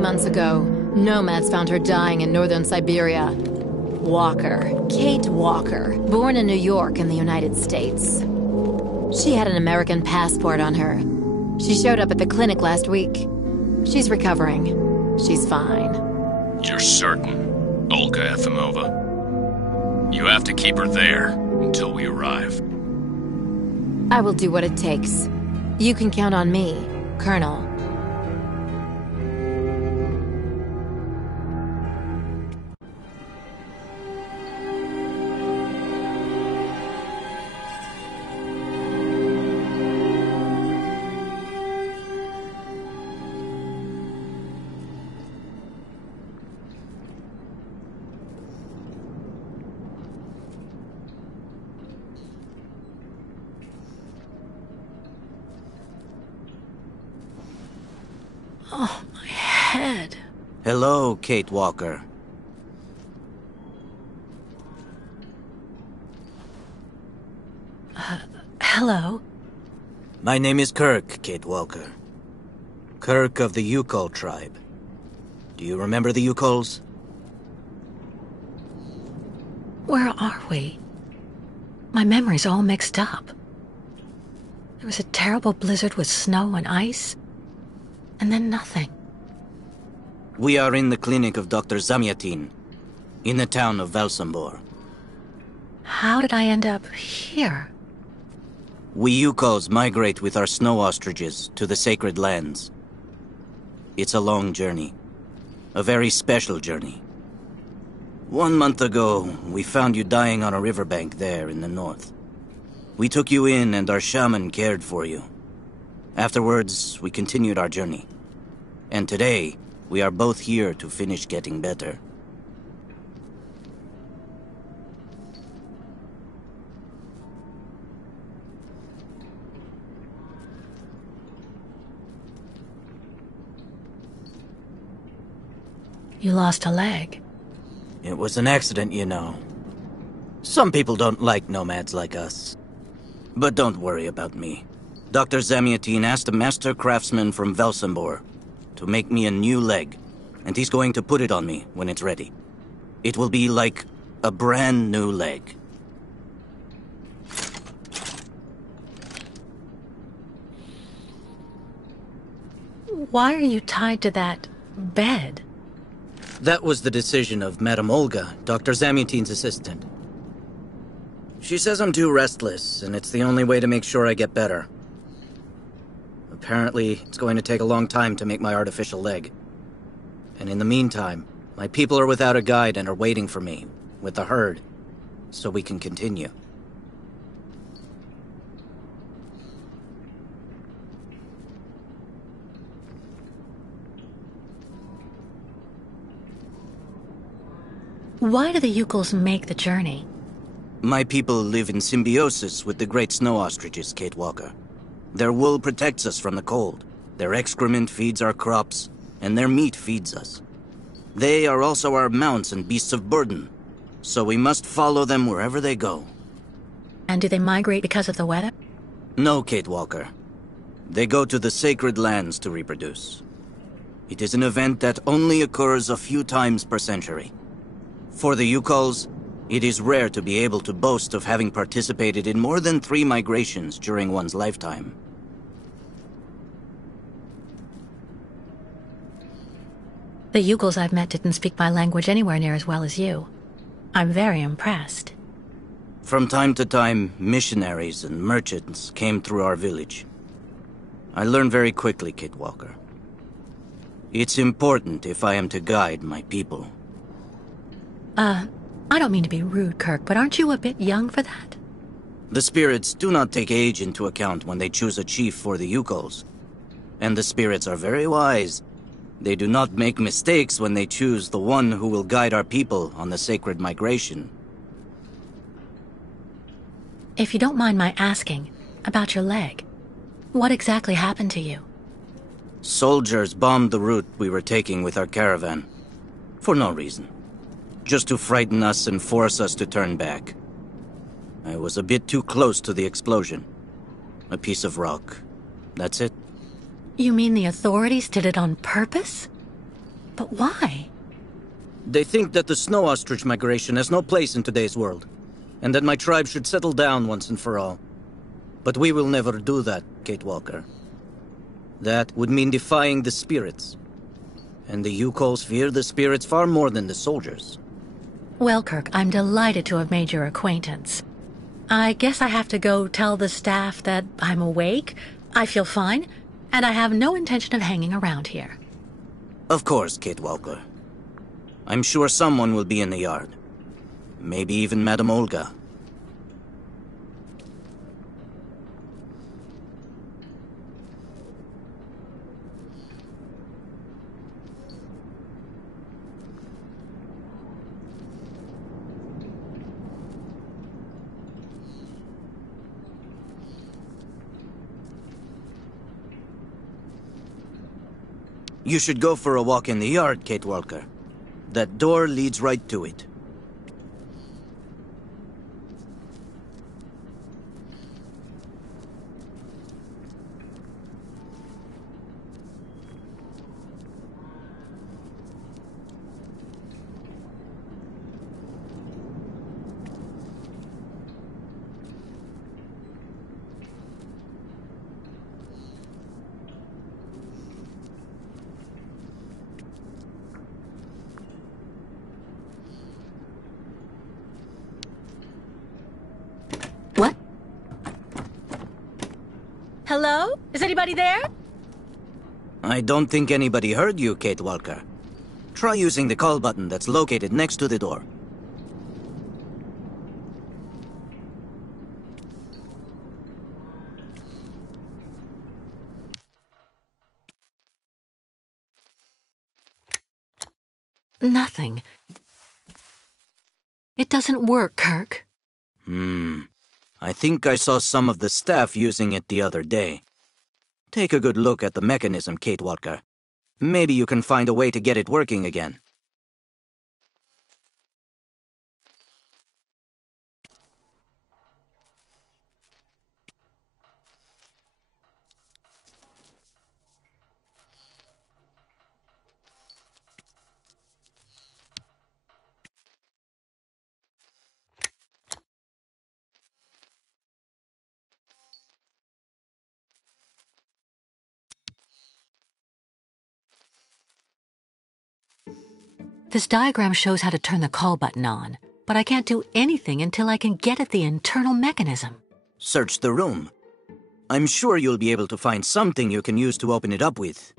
months ago, nomads found her dying in northern Siberia. Walker, Kate Walker, born in New York in the United States. She had an American passport on her. She showed up at the clinic last week. She's recovering. She's fine. You're certain, Olga Efimova? You have to keep her there until we arrive. I will do what it takes. You can count on me, Colonel. Oh, my head. Hello, Kate Walker. Hello? My name is Kirk, Kate Walker. Kirk of the Yukol tribe. Do you remember the Yukols? Where are we? My memory's all mixed up. There was a terrible blizzard with snow and ice. And then nothing. We are in the clinic of Dr. Zamyatin, in the town of Valsambor. How did I end up here? We Yukols migrate with our snow ostriches to the sacred lands. It's a long journey. A very special journey. 1 month ago, we found you dying on a riverbank there in the north. We took you in and our shaman cared for you. Afterwards, we continued our journey. And today, we are both here to finish getting better. You lost a leg. It was an accident, you know. Some people don't like nomads like us. But don't worry about me. Dr. Zamyatin asked a master craftsman from Valsambor to make me a new leg, and he's going to put it on me when it's ready. It will be like a brand new leg. Why are you tied to that bed? That was the decision of Madame Olga, Dr. Zamyatin's assistant. She says I'm too restless, and it's the only way to make sure I get better. Apparently, it's going to take a long time to make my artificial leg. And in the meantime, my people are without a guide and are waiting for me, with the herd, so we can continue. Why do the Yukols make the journey? My people live in symbiosis with the great snow ostriches, Kate Walker. Their wool protects us from the cold, their excrement feeds our crops, and their meat feeds us. They are also our mounts and beasts of burden, so we must follow them wherever they go. And do they migrate because of the weather? No, Kate Walker. They go to the sacred lands to reproduce. It is an event that only occurs a few times per century. For the Yukols, it is rare to be able to boast of having participated in more than 3 migrations during one's lifetime. The Yukols I've met didn't speak my language anywhere near as well as you. I'm very impressed. From time to time, missionaries and merchants came through our village. I learned very quickly, Kate Walker. It's important if I am to guide my people. I don't mean to be rude, Kirk, but aren't you a bit young for that? The spirits do not take age into account when they choose a chief for the Yukols. And the spirits are very wise. They do not make mistakes when they choose the one who will guide our people on the sacred migration. If you don't mind my asking about your leg, what exactly happened to you? Soldiers bombed the route we were taking with our caravan. For no reason. Just to frighten us and force us to turn back. I was a bit too close to the explosion. A piece of rock. That's it. You mean the authorities did it on purpose? But why? They think that the snow ostrich migration has no place in today's world, and that my tribe should settle down once and for all. But we will never do that, Kate Walker. That would mean defying the spirits. And the Yukols fear the spirits far more than the soldiers. Well, Kirk, I'm delighted to have made your acquaintance. I guess I have to go tell the staff that I'm awake, I feel fine, and I have no intention of hanging around here. Of course, Kate Walker. I'm sure someone will be in the yard. Maybe even Madame Olga. You should go for a walk in the yard, Kate Walker. That door leads right to it. What? Hello? Is anybody there? I don't think anybody heard you, Kate Walker. Try using the call button that's located next to the door. Nothing. It doesn't work, Kirk. I think I saw some of the staff using it the other day. Take a good look at the mechanism, Kate Walker. Maybe you can find a way to get it working again. This diagram shows how to turn the call button on, but I can't do anything until I can get at the internal mechanism. Search the room. I'm sure you'll be able to find something you can use to open it up with.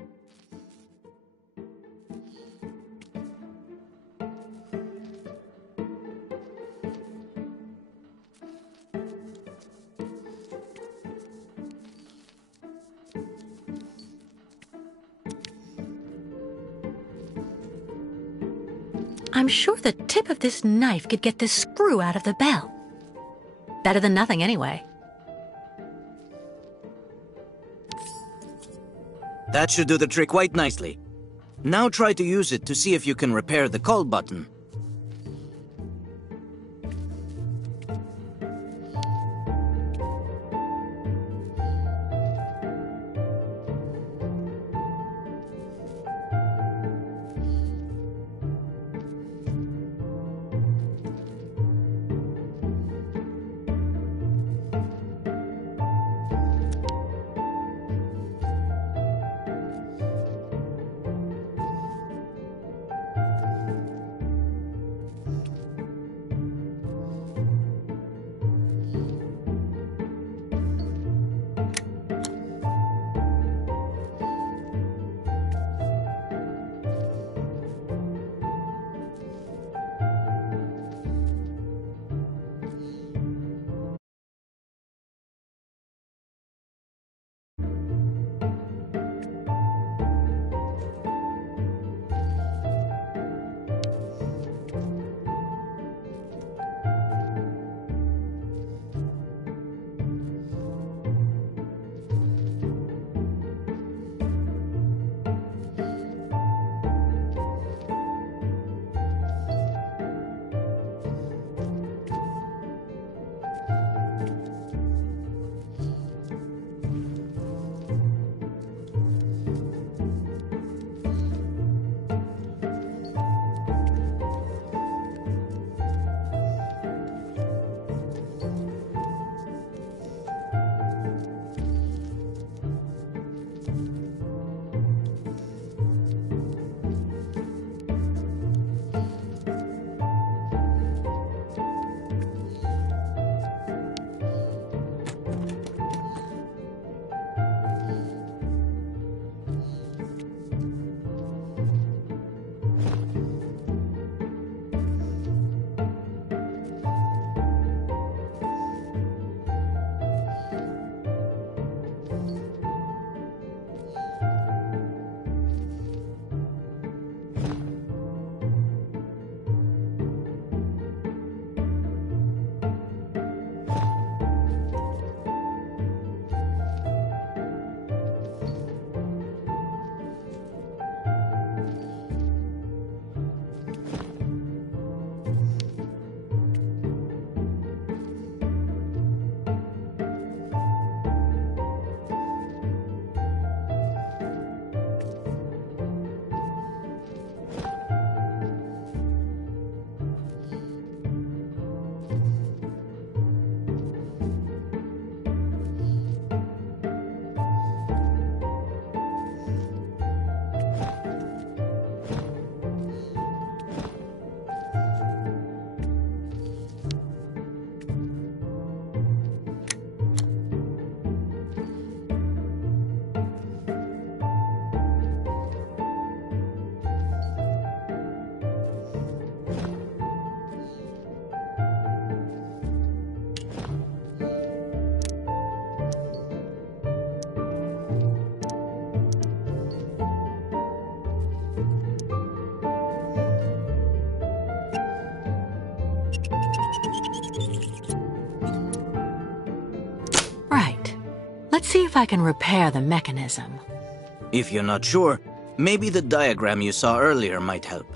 I'm sure the tip of this knife could get this screw out of the bell. Better than nothing, anyway. That should do the trick quite nicely. Now try to use it to see if you can repair the call button. Let's see if I can repair the mechanism. If you're not sure, maybe the diagram you saw earlier might help.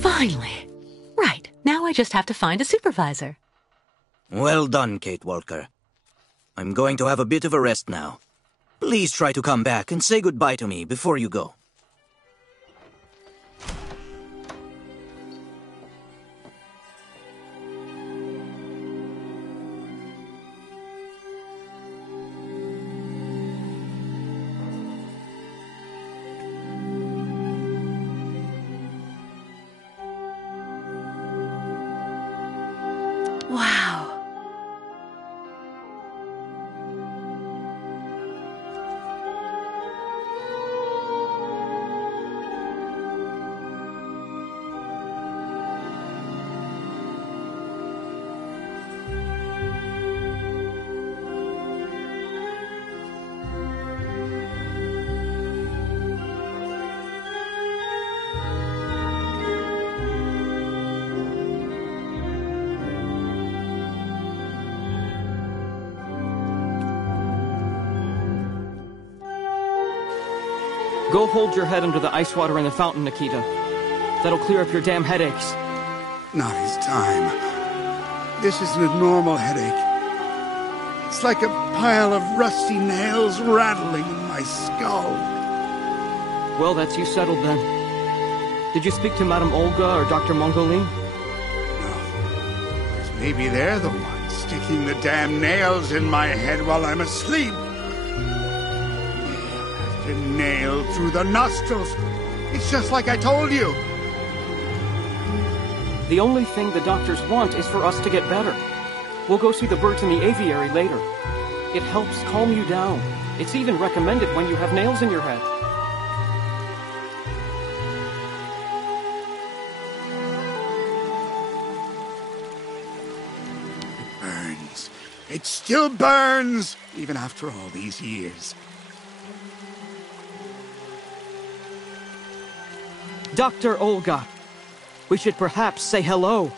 Finally. Right, now I just have to find a supervisor. Well done, Kate Walker. I'm going to have a bit of a rest now. Please try to come back and say goodbye to me before you go. Wow. Go hold your head under the ice water in the fountain, Nikita. That'll clear up your damn headaches. Not his time. This isn't a normal headache. It's like a pile of rusty nails rattling in my skull. Well, that's you settled then. Did you speak to Madame Olga or Dr. Mongolin? No. Because maybe they're the ones sticking the damn nails in my head while I'm asleep. Nail through the nostrils. It's just like I told you. The only thing the doctors want is for us to get better. We'll go see the birds in the aviary later. It helps calm you down. It's even recommended when you have nails in your head. It burns. It still burns, even after all these years. Dr. Olga, we should perhaps say hello.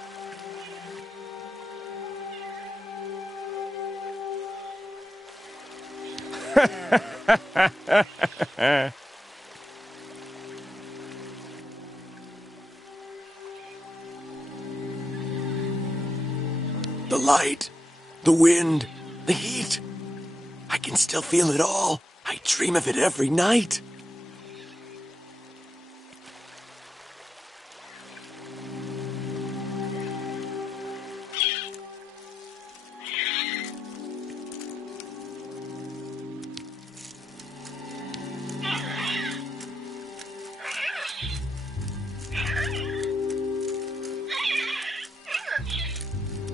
The light, the wind, the heat. I can still feel it all. I dream of it every night.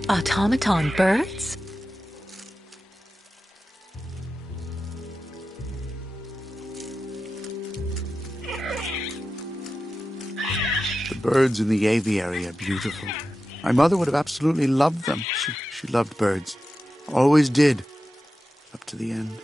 Automaton birds? The birds in the aviary are beautiful. My mother would have absolutely loved them. She loved birds. Always did. Up to the end.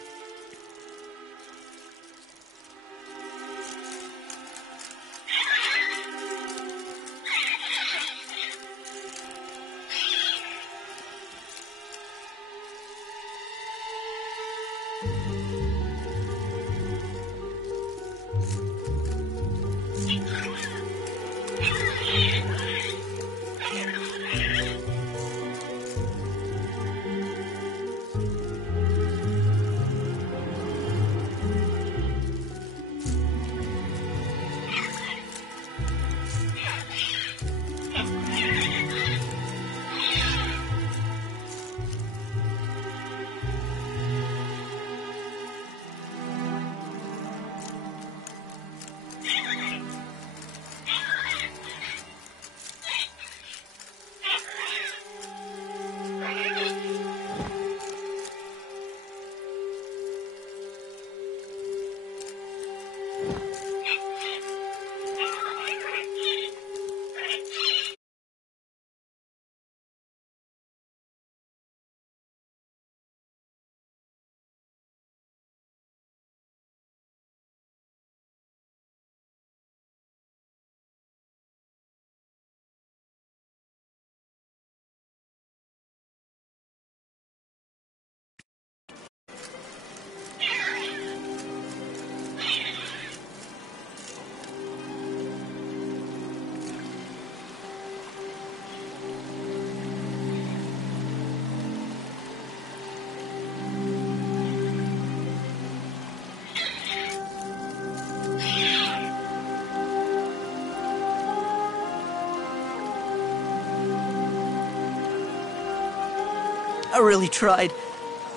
I really tried.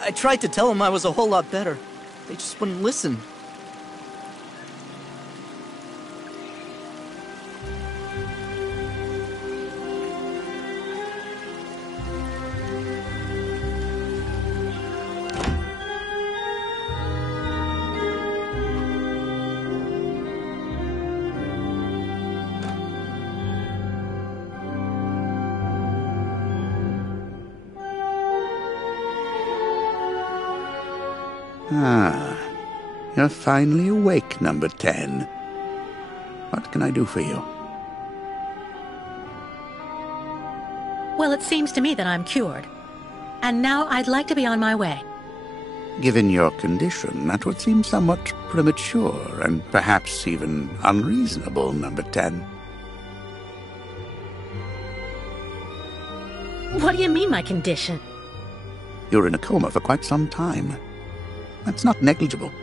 I tried to tell them I was a whole lot better. They just wouldn't listen. Ah, you're finally awake, number 10. What can I do for you? Well, it seems to me that I'm cured. And now I'd like to be on my way. Given your condition, that would seem somewhat premature and perhaps even unreasonable, number 10. What do you mean, my condition? You're in a coma for quite some time. That's not negligible.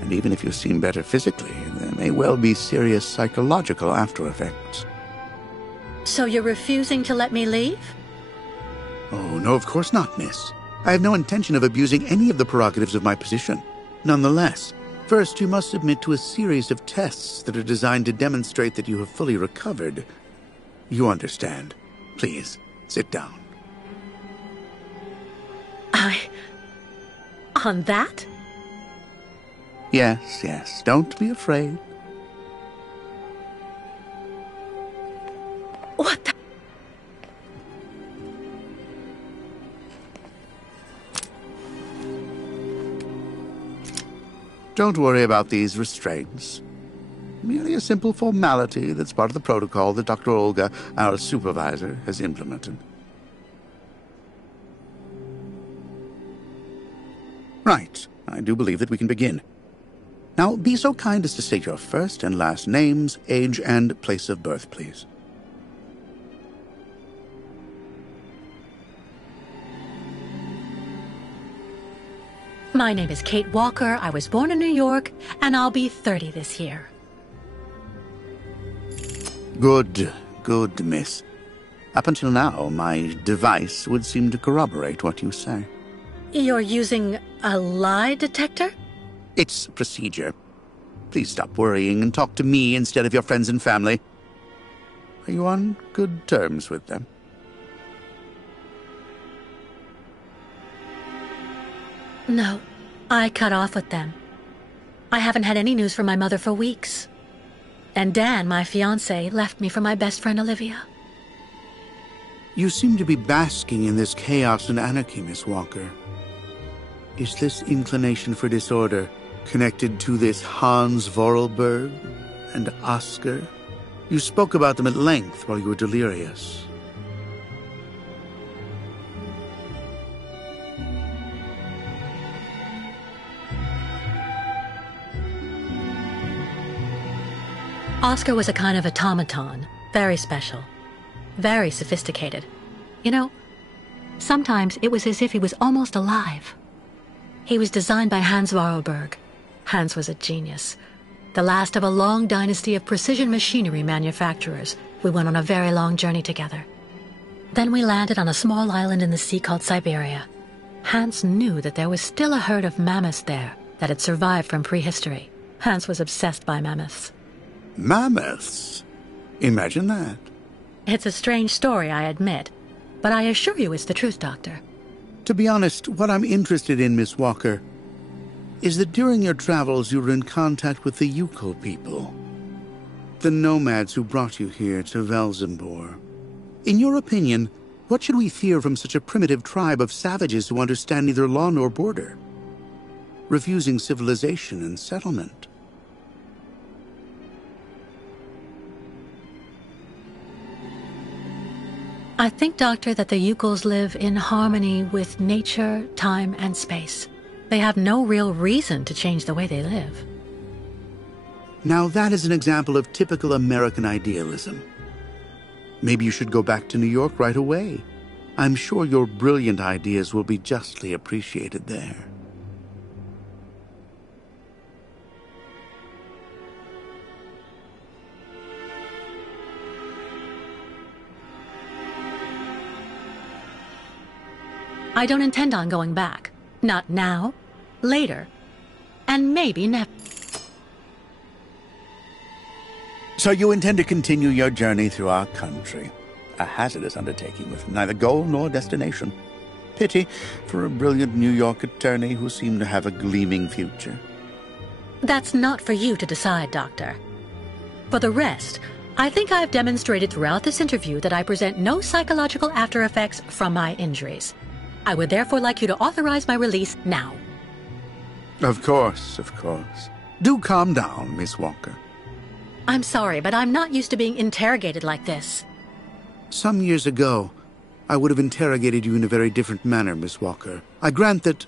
And even if you seem better physically, there may well be serious psychological after effects. So you're refusing to let me leave? Oh, no, of course not, miss. I have no intention of abusing any of the prerogatives of my position. Nonetheless, first you must submit to a series of tests that are designed to demonstrate that you have fully recovered. You understand. Please, sit down. On that? Yes, yes, don't be afraid. What the... Don't worry about these restraints. Merely a simple formality that's part of the protocol that Dr. Olga, our supervisor, has implemented. Right. I do believe that we can begin. Now, be so kind as to state your first and last names, age, and place of birth, please. My name is Kate Walker. I was born in New York, and I'll be 30 this year. Good, miss. Up until now, my device would seem to corroborate what you say. You're using a lie detector? It's procedure. Please stop worrying and talk to me instead of your friends and family. Are you on good terms with them? No, I cut off with them. I haven't had any news from my mother for weeks. And Dan, my fiancé, left me for my best friend Olivia. You seem to be basking in this chaos and anarchy, Miss Walker. Is this inclination for disorder connected to this Hans Vorarlberg and Oscar? You spoke about them at length while you were delirious. Oscar was a kind of automaton, very special, very sophisticated. You know, sometimes it was as if he was almost alive. He was designed by Hans Vorarlberg. Hans was a genius, the last of a long dynasty of precision machinery manufacturers. We went on a very long journey together. Then we landed on a small island in the sea called Siberia. Hans knew that there was still a herd of mammoths there that had survived from prehistory. Hans was obsessed by mammoths. Mammoths? Imagine that. It's a strange story, I admit, but I assure you it's the truth, Doctor. To be honest, what I'm interested in, Miss Walker, is that during your travels you were in contact with the Yukol people, the nomads who brought you here to Velzembor. In your opinion, what should we fear from such a primitive tribe of savages who understand neither law nor border, refusing civilization and settlement? I think, Doctor, that the Yukols live in harmony with nature, time, and space. They have no real reason to change the way they live. Now that is an example of typical American idealism. Maybe you should go back to New York right away. I'm sure your brilliant ideas will be justly appreciated there. I don't intend on going back. Not now, later, and maybe never. So you intend to continue your journey through our country. A hazardous undertaking with neither goal nor destination. Pity for a brilliant New York attorney who seemed to have a gleaming future. That's not for you to decide, Doctor. For the rest, I think I've demonstrated throughout this interview that I present no psychological after effects from my injuries. I would therefore like you to authorize my release now. Of course, of course. Do calm down, Miss Walker. I'm sorry, but I'm not used to being interrogated like this. Some years ago, I would have interrogated you in a very different manner, Miss Walker. I grant that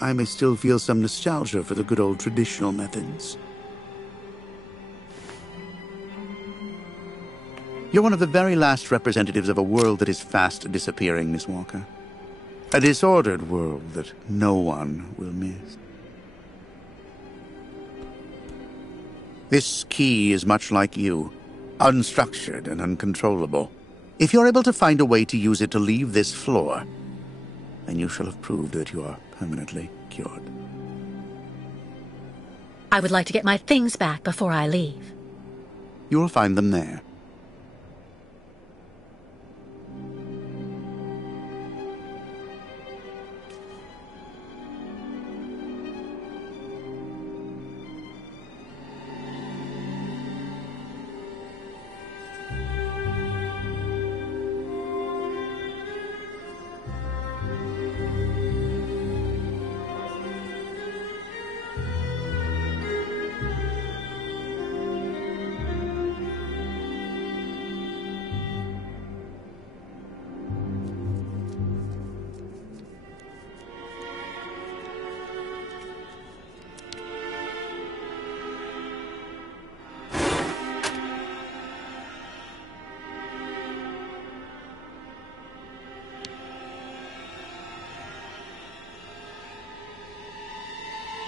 I may still feel some nostalgia for the good old traditional methods. You're one of the very last representatives of a world that is fast disappearing, Miss Walker. A disordered world that no one will miss. This key is much like you, unstructured and uncontrollable. If you're able to find a way to use it to leave this floor, then you shall have proved that you are permanently cured. I would like to get my things back before I leave. You will find them there.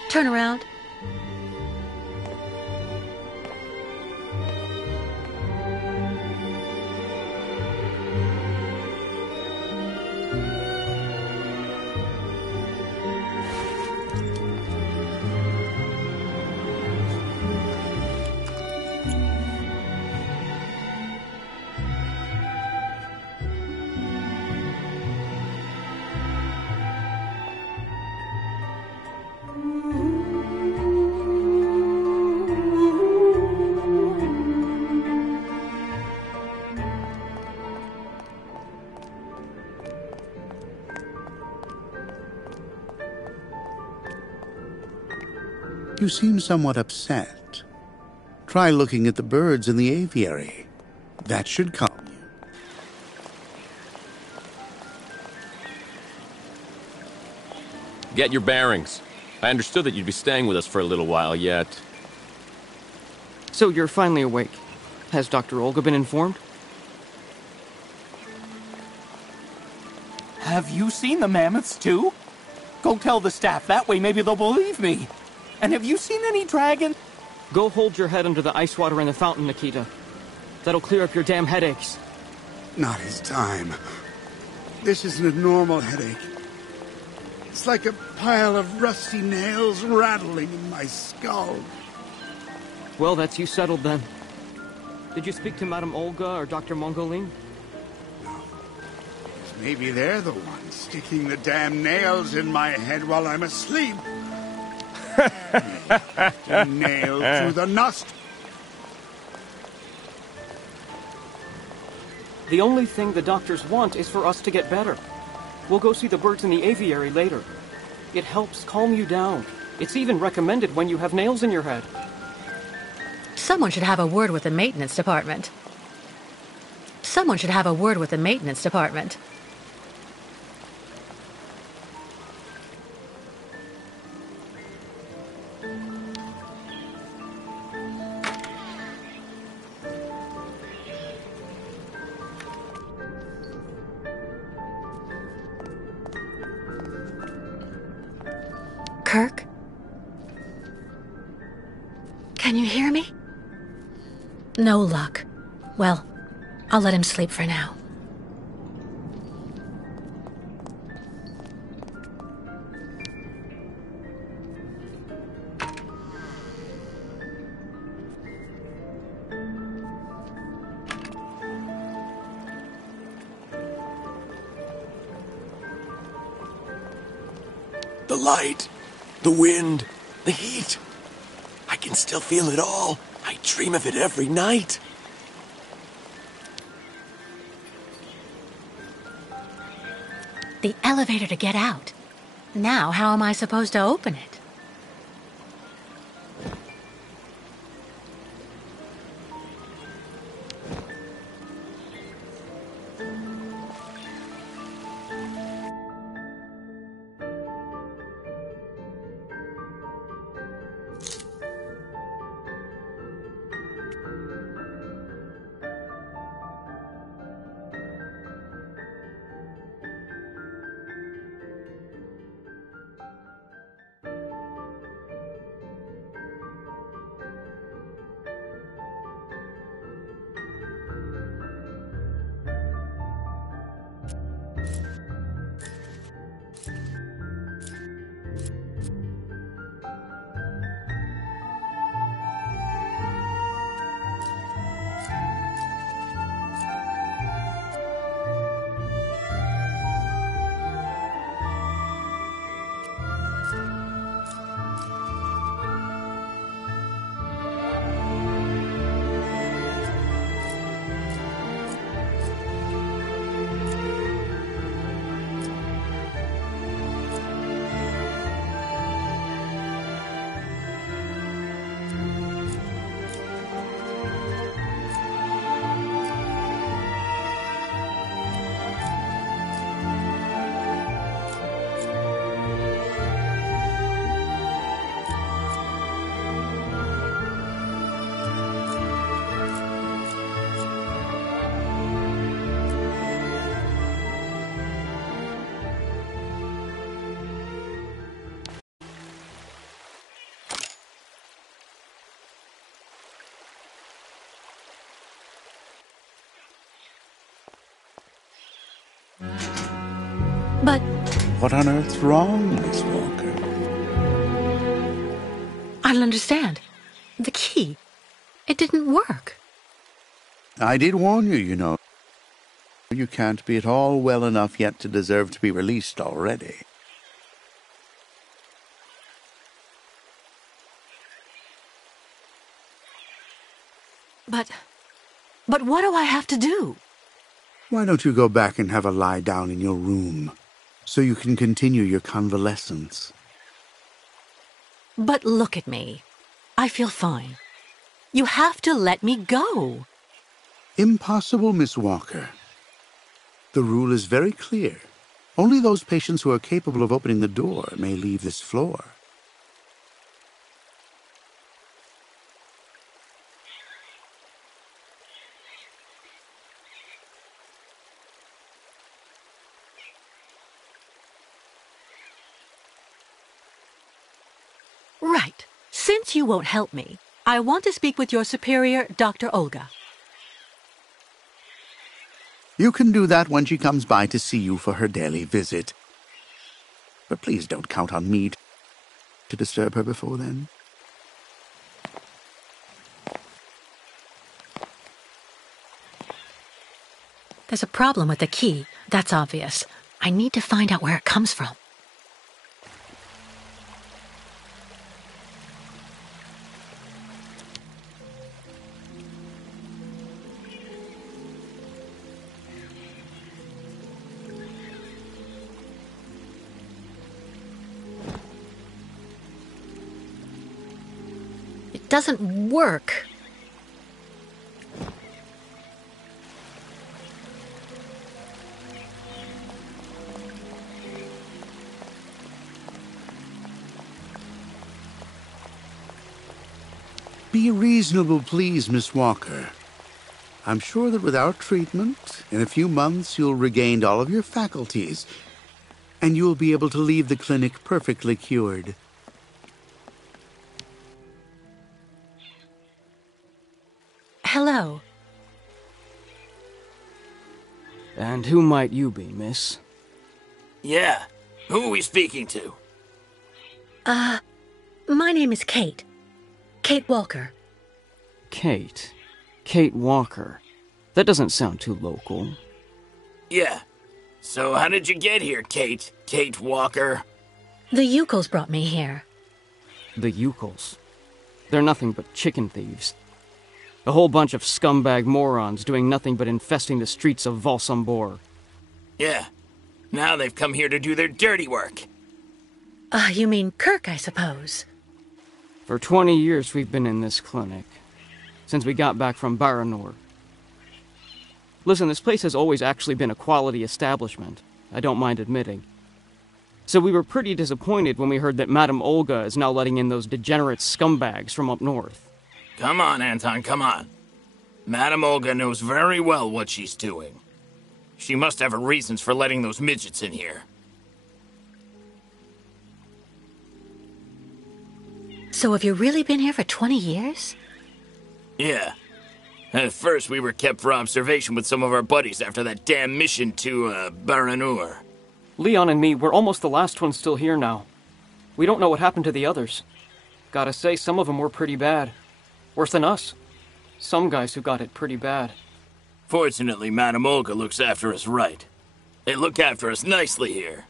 Turn around. You seem somewhat upset. Try looking at the birds in the aviary. That should calm you. Get your bearings. I understood that you'd be staying with us for a little while yet. So you're finally awake. Has Dr. Olga been informed? Have you seen the mammoths, too? Go tell the staff, that way maybe they'll believe me. And have you seen any dragon? Go hold your head under the ice water in the fountain, Nikita. That'll clear up your damn headaches. Not his time. This isn't a normal headache. It's like a pile of rusty nails rattling in my skull. Well, that's you settled then. Did you speak to Madame Olga or Dr. Mongolin? No. Maybe they're the ones sticking the damn nails in my head while I'm asleep. Nail through the nust. The only thing the doctors want is for us to get better. We'll go see the birds in the aviary later. It helps calm you down. It's even recommended when you have nails in your head. Someone should have a word with the maintenance department. Someone should have a word with the maintenance department. Kirk? Can you hear me? No luck. Well, I'll let him sleep for now. the light, the wind, the heat. I can still feel it all. I dream of it every night. The elevator to get out. Now, how am I supposed to open it? But... What on earth's wrong, Miss Walker? I don't understand. The key. It didn't work. I did warn you, you know. You can't be at all well enough yet to deserve to be released already. But what do I have to do? Why don't you go back and have a lie down in your room, so you can continue your convalescence? But look at me. I feel fine. You have to let me go. Impossible, Miss Walker. The rule is very clear. Only those patients who are capable of opening the door may leave this floor. Right. Since you won't help me, I want to speak with your superior, Dr. Olga. You can do that when she comes by to see you for her daily visit. But please don't count on me to disturb her before then. There's a problem with the key. That's obvious. I need to find out where it comes from. It doesn't work. Be reasonable, please, Miss Walker. I'm sure that with our treatment, in a few months you'll regain all of your faculties, and you'll be able to leave the clinic perfectly cured. Hello. And who might you be, miss? Yeah. Who are we speaking to? My name is Kate. Kate Walker. Kate. Kate Walker. That doesn't sound too local. Yeah. So how did you get here, Kate? Kate Walker? The Yukos brought me here. The Yukos? They're nothing but chicken thieves. A whole bunch of scumbag morons doing nothing but infesting the streets of Valsambor. Yeah. Now they've come here to do their dirty work. You mean Kirk, I suppose. For 20 years we've been in this clinic. Since we got back from Baranor. Listen, this place has always actually been a quality establishment. I don't mind admitting. So we were pretty disappointed when we heard that Madame Olga is now letting in those degenerate scumbags from up north. Come on, Anton, come on. Madame Olga knows very well what she's doing. She must have her reasons for letting those midgets in here. So have you really been here for 20 years? Yeah. At first, we were kept for observation with some of our buddies after that damn mission to, Baranur. Leon and me, we're almost the last ones still here now. We don't know what happened to the others. Gotta say, some of them were pretty bad. Worse than us. Some guys who got it pretty bad. Fortunately, Madame Olga looks after us right. They look after us nicely here.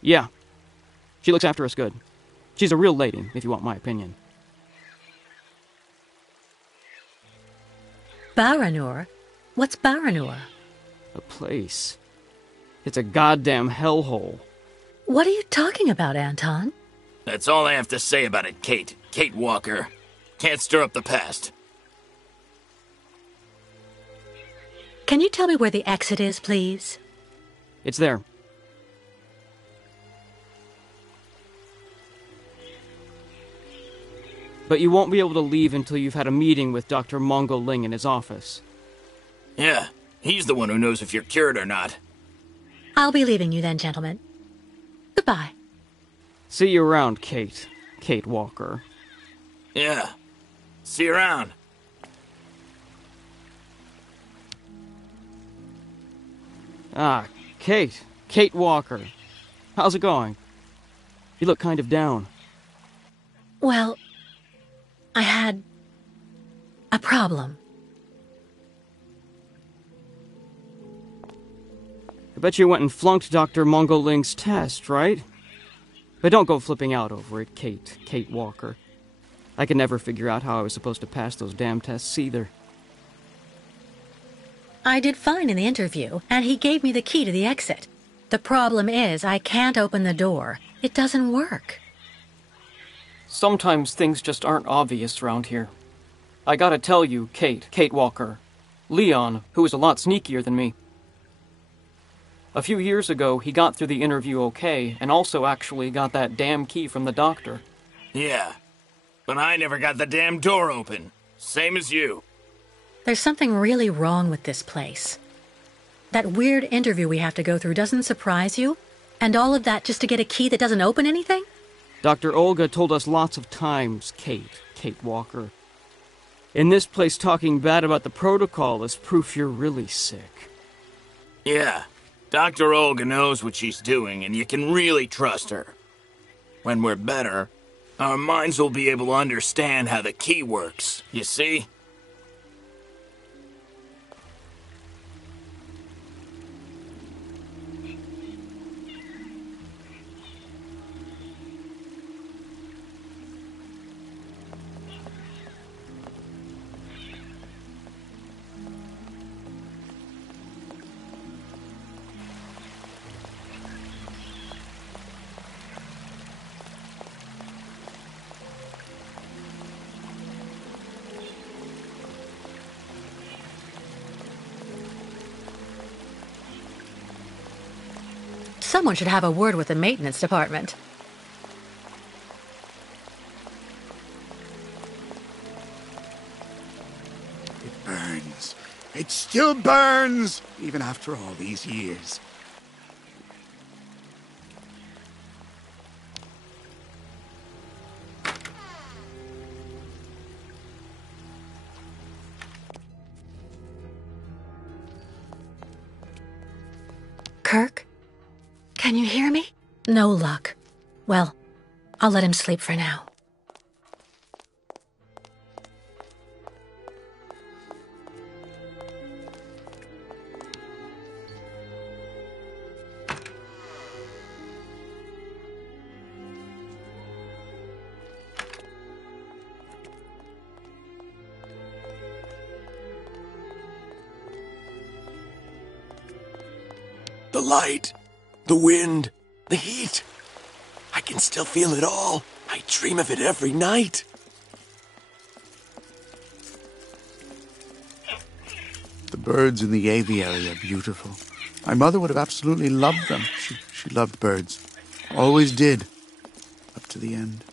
Yeah. She looks after us good. She's a real lady, if you want my opinion. Baranur? What's Baranur? A place. It's a goddamn hellhole. What are you talking about, Anton? That's all I have to say about it, Kate. Kate Walker. Can't stir up the past. Can you tell me where the exit is, please? It's there. But you won't be able to leave until you've had a meeting with Dr. Mongo Ling in his office. Yeah, he's the one who knows if you're cured or not. I'll be leaving you then, gentlemen. Goodbye. See you around, Kate. Kate Walker. Yeah. See you around. Ah, Kate. Kate Walker. How's it going? You look kind of down. Well, I had a problem. I bet you went and flunked Dr. Mongo Ling's test, right? But don't go flipping out over it, Kate Walker. I could never figure out how I was supposed to pass those damn tests either. I did fine in the interview, and he gave me the key to the exit. The problem is, I can't open the door. It doesn't work. Sometimes things just aren't obvious around here. I gotta tell you, Kate Walker. Leon, who is a lot sneakier than me. A few years ago, he got through the interview okay, and also actually got that damn key from the doctor. Yeah, but I never got the damn door open. Same as you. There's something really wrong with this place. That weird interview we have to go through doesn't surprise you? And all of that just to get a key that doesn't open anything? Dr. Olga told us lots of times, Kate Walker. In this place, talking bad about the protocol is proof you're really sick. Yeah, Dr. Olga knows what she's doing, and you can really trust her. When we're better, our minds will be able to understand how the key works, you see? Someone should have a word with the maintenance department. It burns. It still burns, even after all these years. Kirk? Can you hear me? No luck. Well, I'll let him sleep for now. The light, the wind, the heat. I can still feel it all. I dream of it every night. The birds in the aviary are beautiful. My mother would have absolutely loved them. She loved birds. Always did. Up to the end.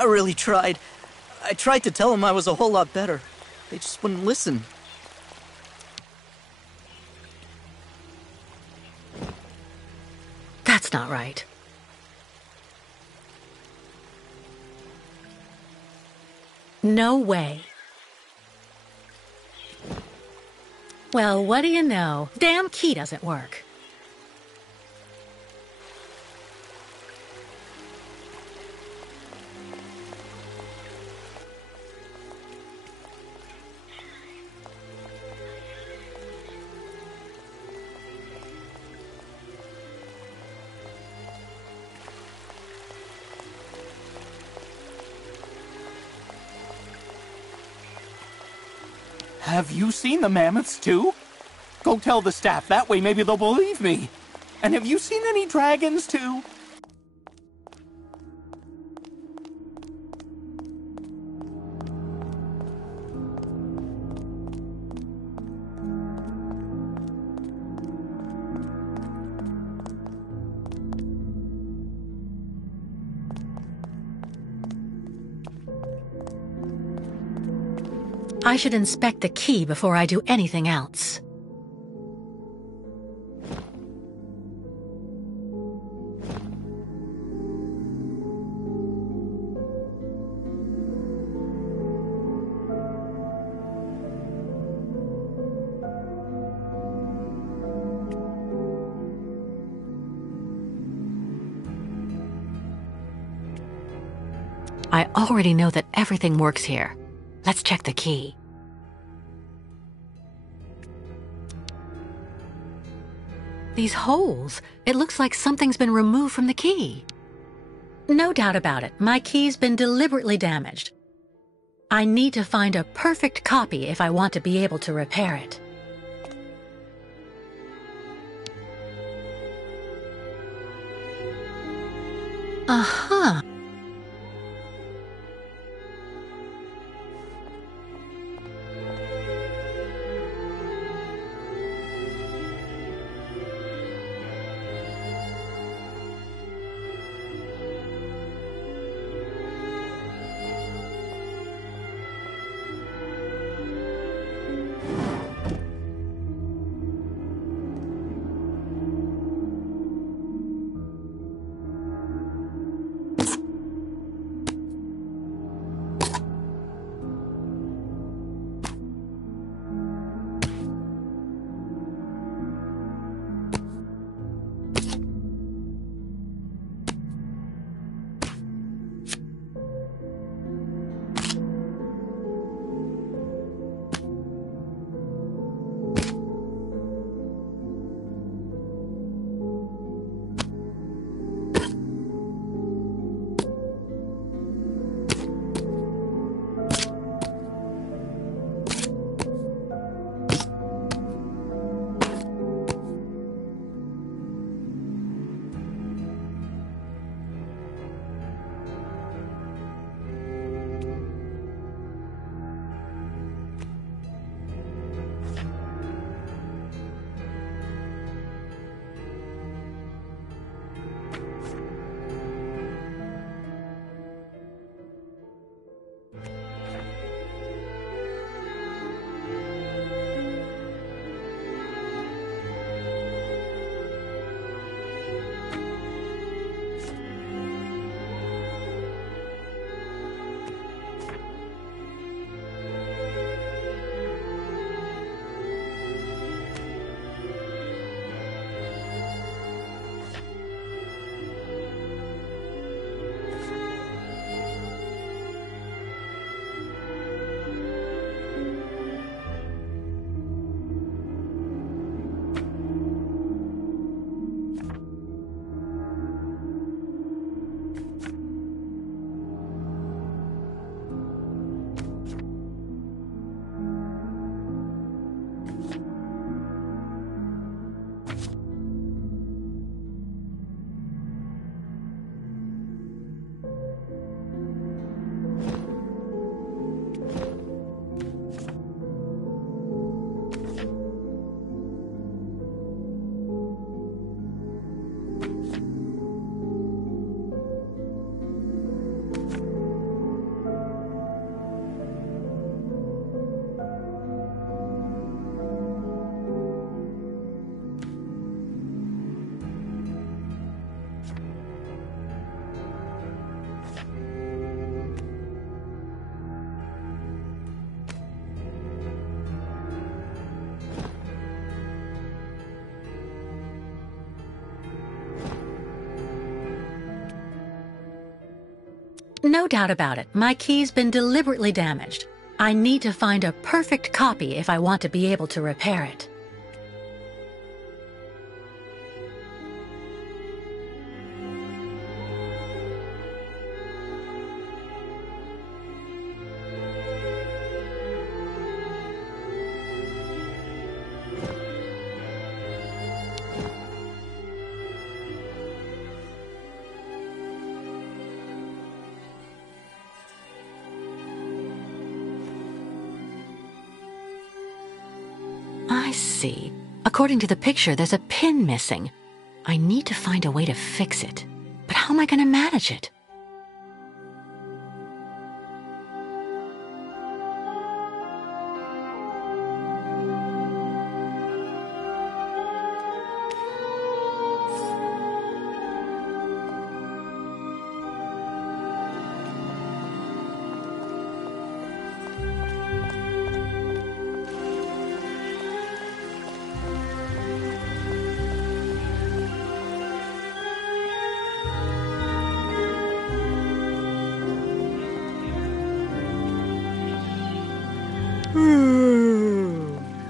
I really tried. I tried to tell them I was a whole lot better. They just wouldn't listen. That's not right. No way. Well, what do you know? Damn key doesn't work. Have you seen the mammoths too? Go tell the staff, that way maybe they'll believe me. And have you seen any dragons too? I should inspect the key before I do anything else. I already know that everything works here. Let's check the key. These holes, it looks like something's been removed from the key. No doubt about it, my key's been deliberately damaged. I need to find a perfect copy if I want to be able to repair it. Uh-huh. No doubt about it. My key's been deliberately damaged. I need to find a perfect copy if I want to be able to repair it. I see. According to the picture, there's a pin missing. I need to find a way to fix it. But how am I going to manage it?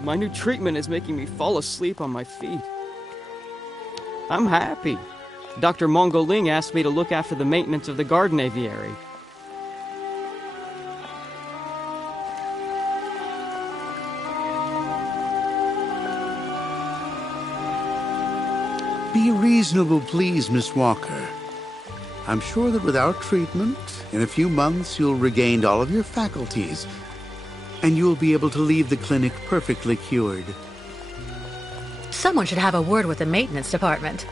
My new treatment is making me fall asleep on my feet. I'm happy. Dr. Mongo Ling asked me to look after the maintenance of the garden aviary. Be reasonable, please, Miss Walker. I'm sure that without treatment, in a few months you'll regain all of your faculties, and you'll be able to leave the clinic perfectly cured. Someone should have a word with the maintenance department.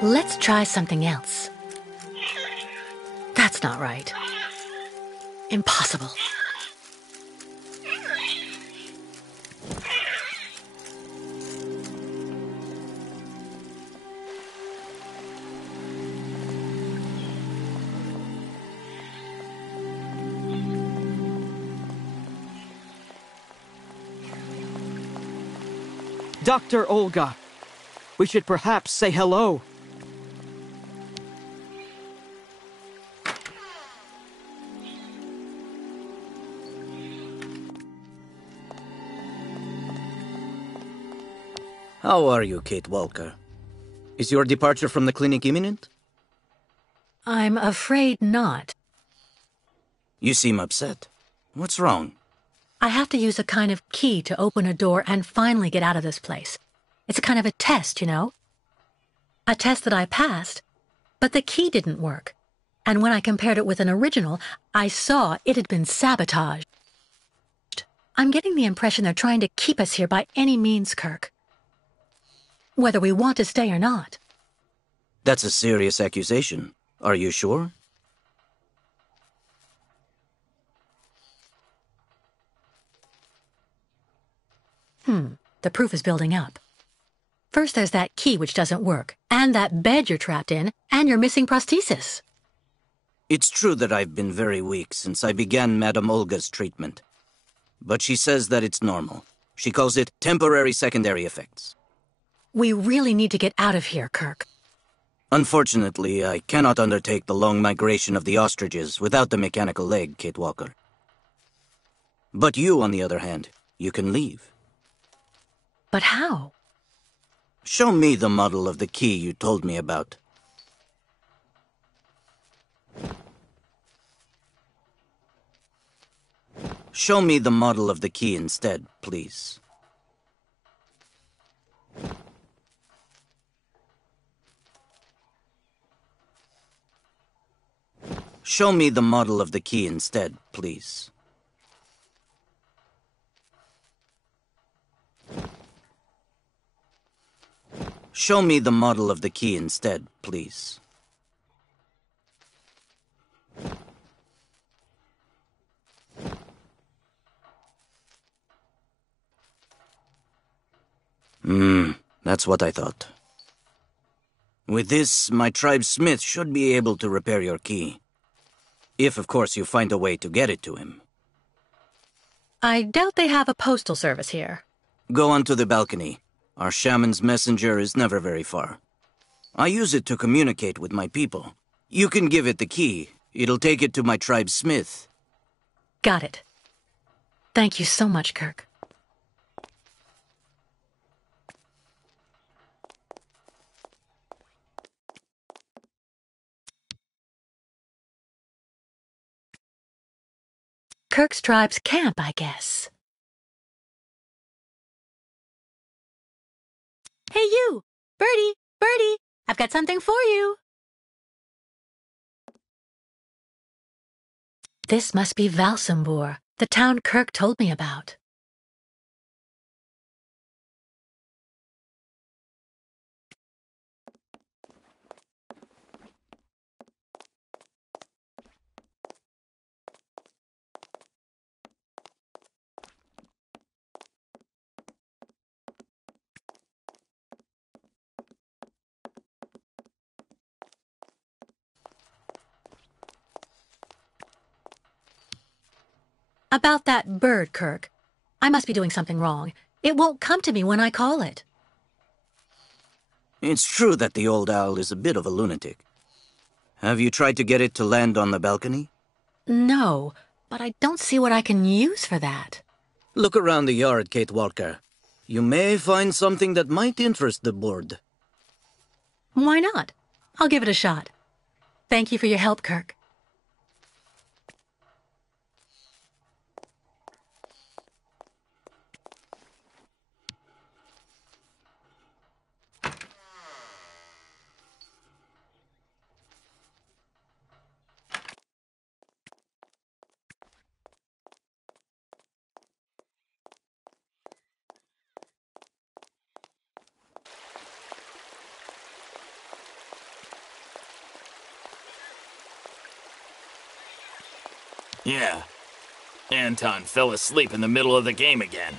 Let's try something else. That's not right. Impossible. Dr. Olga, we should perhaps say hello. How are you, Kate Walker? Is your departure from the clinic imminent? I'm afraid not. You seem upset. What's wrong? I have to use a kind of key to open a door and finally get out of this place. It's a kind of a test, you know? A test that I passed, but the key didn't work. And when I compared it with an original, I saw it had been sabotaged. I'm getting the impression they're trying to keep us here by any means, Kirk. Whether we want to stay or not. That's a serious accusation. Are you sure? The proof is building up. First there's that key which doesn't work, and that bed you're trapped in, and your missing prosthesis. It's true that I've been very weak since I began Madame Olga's treatment. But she says that it's normal. She calls it temporary secondary effects. We really need to get out of here, Kirk. Unfortunately, I cannot undertake the long migration of the ostriches without the mechanical leg, Kate Walker. But you, on the other hand, you can leave. But how? Show me the model of the key you told me about. Show me the model of the key instead, please. Show me the model of the key instead, please. Show me the model of the key instead, please. That's what I thought. With this, my tribe's smith should be able to repair your key. If, of course, you find a way to get it to him. I doubt they have a postal service here. Go onto the balcony. Our shaman's messenger is never very far. I use it to communicate with my people. You can give it the key. It'll take it to my tribe's smith. Got it. Thank you so much, Kirk. Kirk's tribe's camp, I guess. Hey, you! Birdie! Birdie! I've got something for you! This must be Valsambur, the town Kirk told me about. About that bird, Kirk. I must be doing something wrong. It won't come to me when I call it. It's true that the old owl is a bit of a lunatic. Have you tried to get it to land on the balcony? No, but I don't see what I can use for that. Look around the yard, Kate Walker. You may find something that might interest the board. Why not? I'll give it a shot. Thank you for your help, Kirk. Yeah. Anton fell asleep in the middle of the game again.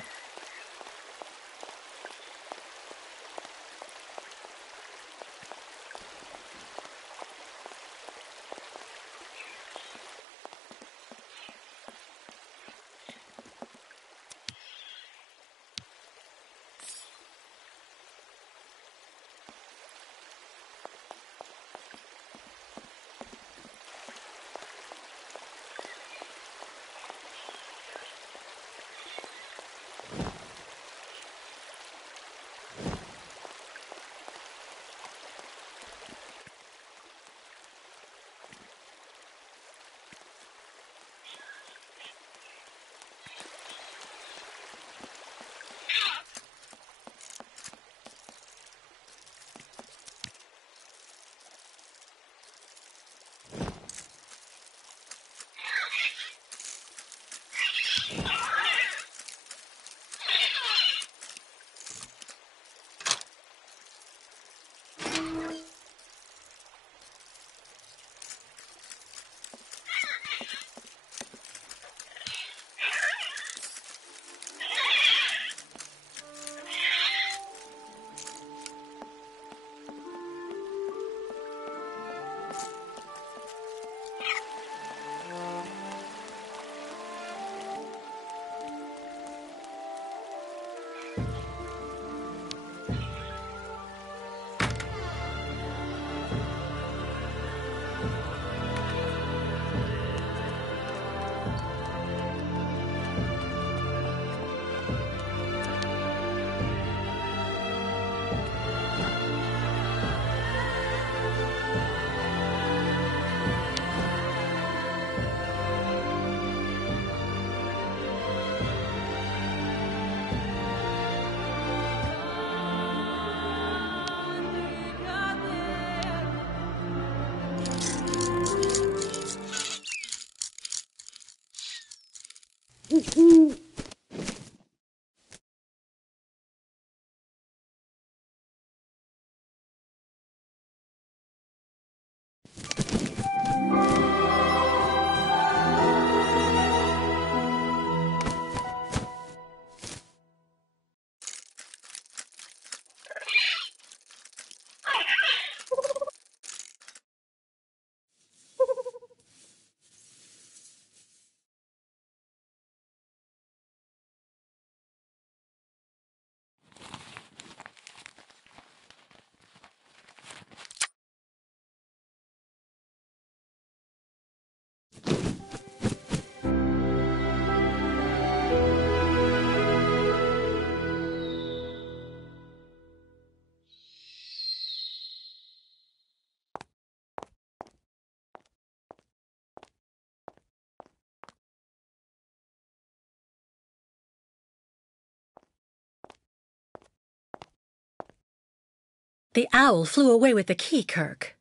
The owl flew away with the key, Kirk.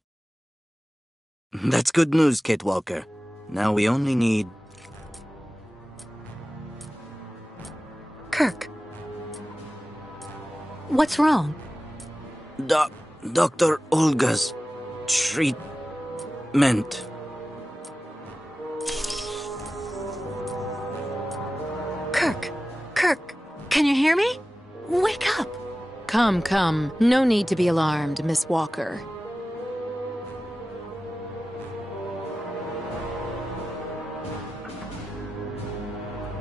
That's good news, Kate Walker. Now we only need... Kirk. What's wrong? Dr. Olga's treatment. Kirk, can you hear me? Wake up! Come. No need to be alarmed, Miss Walker.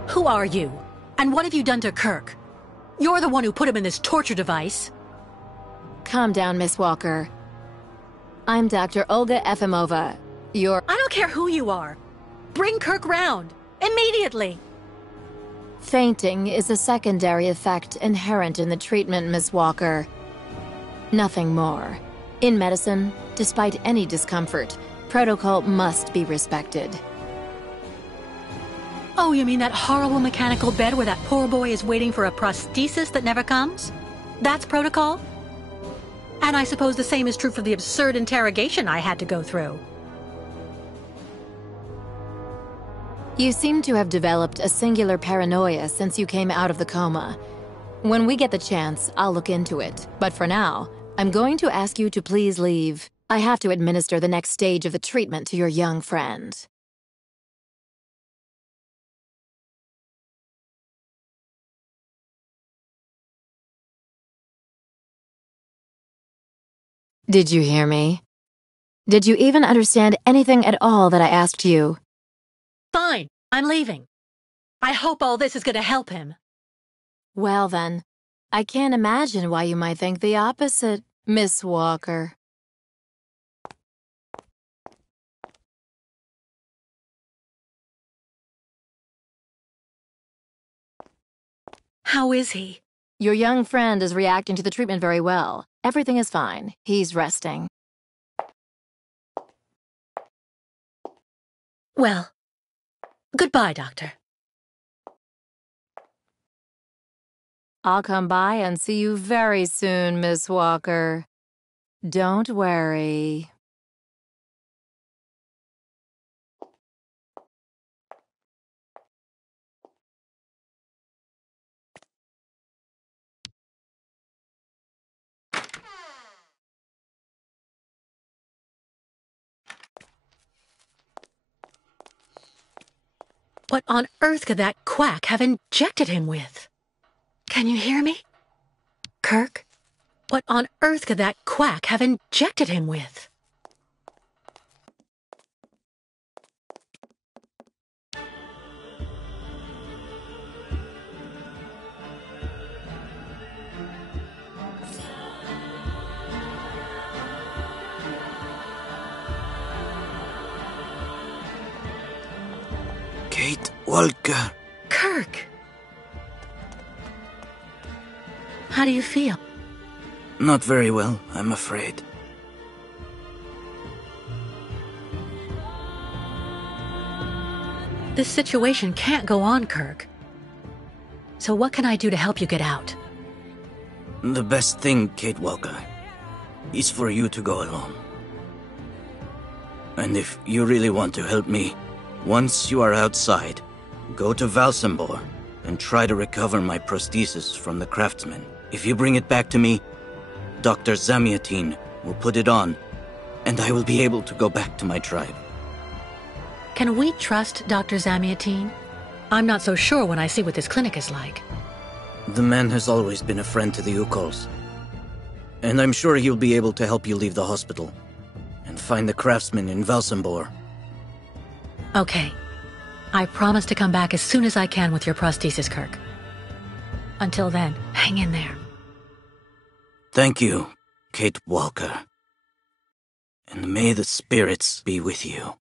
Who are you? And what have you done to Kirk? You're the one who put him in this torture device. Calm down, Miss Walker. I'm Dr. Olga Efimova. I don't care who you are. Bring Kirk round. Immediately. Fainting is a secondary effect inherent in the treatment, Miss Walker. Nothing more. In medicine, despite any discomfort, protocol must be respected. Oh, you mean that horrible mechanical bed where that poor boy is waiting for a prosthesis that never comes? That's protocol? And I suppose the same is true for the absurd interrogation I had to go through. You seem to have developed a singular paranoia since you came out of the coma. When we get the chance, I'll look into it. But for now, I'm going to ask you to please leave. I have to administer the next stage of the treatment to your young friend. Did you hear me? Did you even understand anything at all that I asked you? Fine, I'm leaving. I hope all this is going to help him. Well then, I can't imagine why you might think the opposite, Miss Walker. How is he? Your young friend is reacting to the treatment very well. Everything is fine. He's resting. Well, goodbye, Doctor. I'll come by and see you very soon, Miss Walker. Don't worry. What on earth could that quack have injected him with? Can you hear me? Kirk? What on earth could that quack have injected him with? Kate Walker. Kirk! How do you feel? Not very well, I'm afraid. This situation can't go on, Kirk. So what can I do to help you get out? The best thing, Kate Walker, is for you to go alone. And if you really want to help me, once you are outside, go to Valsambor and try to recover my prosthesis from the craftsman. If you bring it back to me, Dr. Zamiatin will put it on, and I will be able to go back to my tribe. Can we trust Dr. Zamiatin? I'm not so sure when I see what this clinic is like. The man has always been a friend to the Ukols, and I'm sure he'll be able to help you leave the hospital and find the craftsman in Valsambor. Okay. I promise to come back as soon as I can with your prosthesis, Kirk. Until then, hang in there. Thank you, Kate Walker. And may the spirits be with you.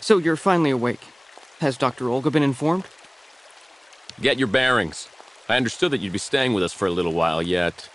So you're finally awake. Has Dr. Olga been informed? Get your bearings. I understood that you'd be staying with us for a little while yet.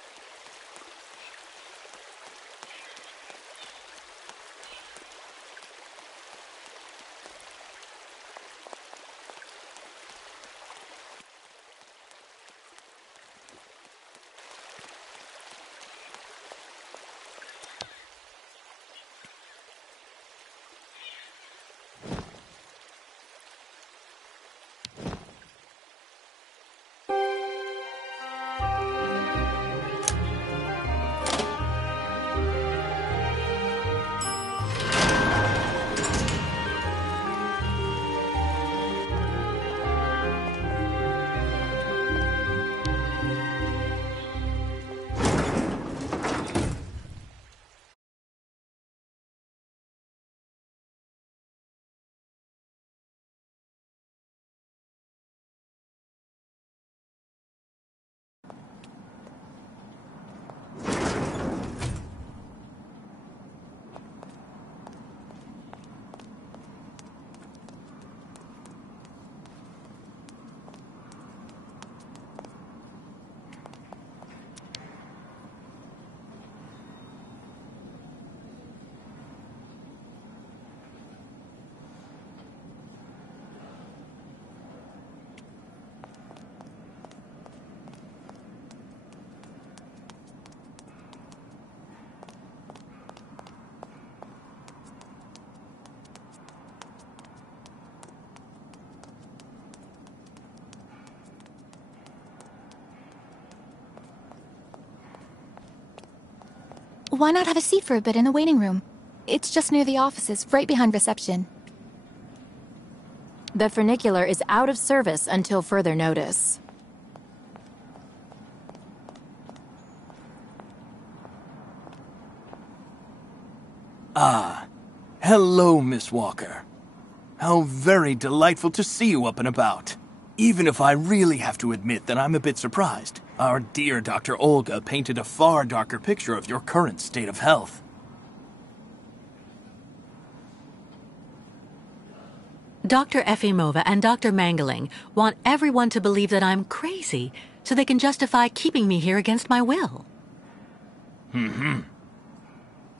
Why not have a seat for a bit in the waiting room? It's just near the offices, right behind reception. The funicular is out of service until further notice. Ah, hello, Miss Walker. How very delightful to see you up and about. Even if I really have to admit that I'm a bit surprised. Our dear Dr. Olga painted a far darker picture of your current state of health. Dr. Efimova and Dr. Mangling want everyone to believe that I'm crazy, so they can justify keeping me here against my will.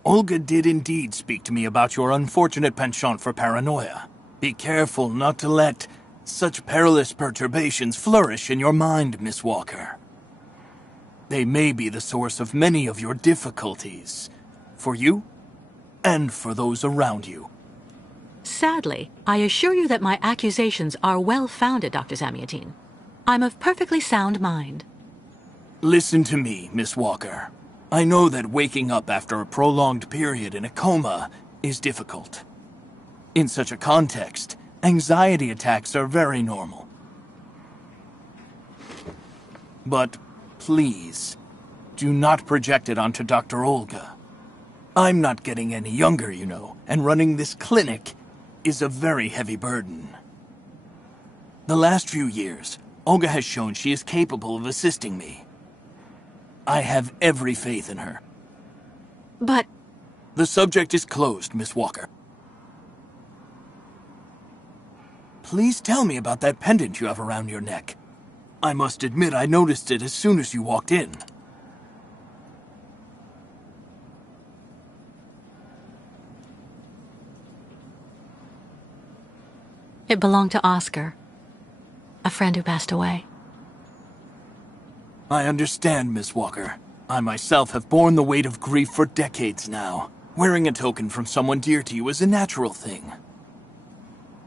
Olga did indeed speak to me about your unfortunate penchant for paranoia. Be careful not to let such perilous perturbations flourish in your mind, Miss Walker. They may be the source of many of your difficulties, for you and for those around you. Sadly, I assure you that my accusations are well-founded, Dr. Zamiatin. I'm of perfectly sound mind. Listen to me, Miss Walker. I know that waking up after a prolonged period in a coma is difficult. In such a context, anxiety attacks are very normal. But please, do not project it onto Dr. Olga. I'm not getting any younger, you know, and running this clinic is a very heavy burden. The last few years, Olga has shown she is capable of assisting me. I have every faith in her. But... The subject is closed, Miss Walker. Please tell me about that pendant you have around your neck. I must admit I noticed it as soon as you walked in. It belonged to Oscar, a friend who passed away. I understand, Miss Walker. I myself have borne the weight of grief for decades now. Wearing a token from someone dear to you is a natural thing.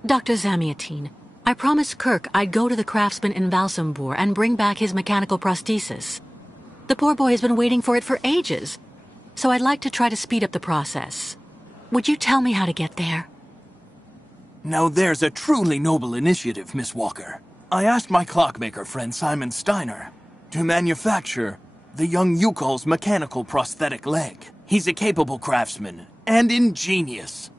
Dr. Zamiatin, I promised Kirk I'd go to the craftsman in Valsambur and bring back his mechanical prosthesis. The poor boy has been waiting for it for ages, so I'd like to try to speed up the process. Would you tell me how to get there? Now there's a truly noble initiative, Miss Walker. I asked my clockmaker friend Simon Steiner to manufacture the young Yukol's mechanical prosthetic leg. He's a capable craftsman and ingenious.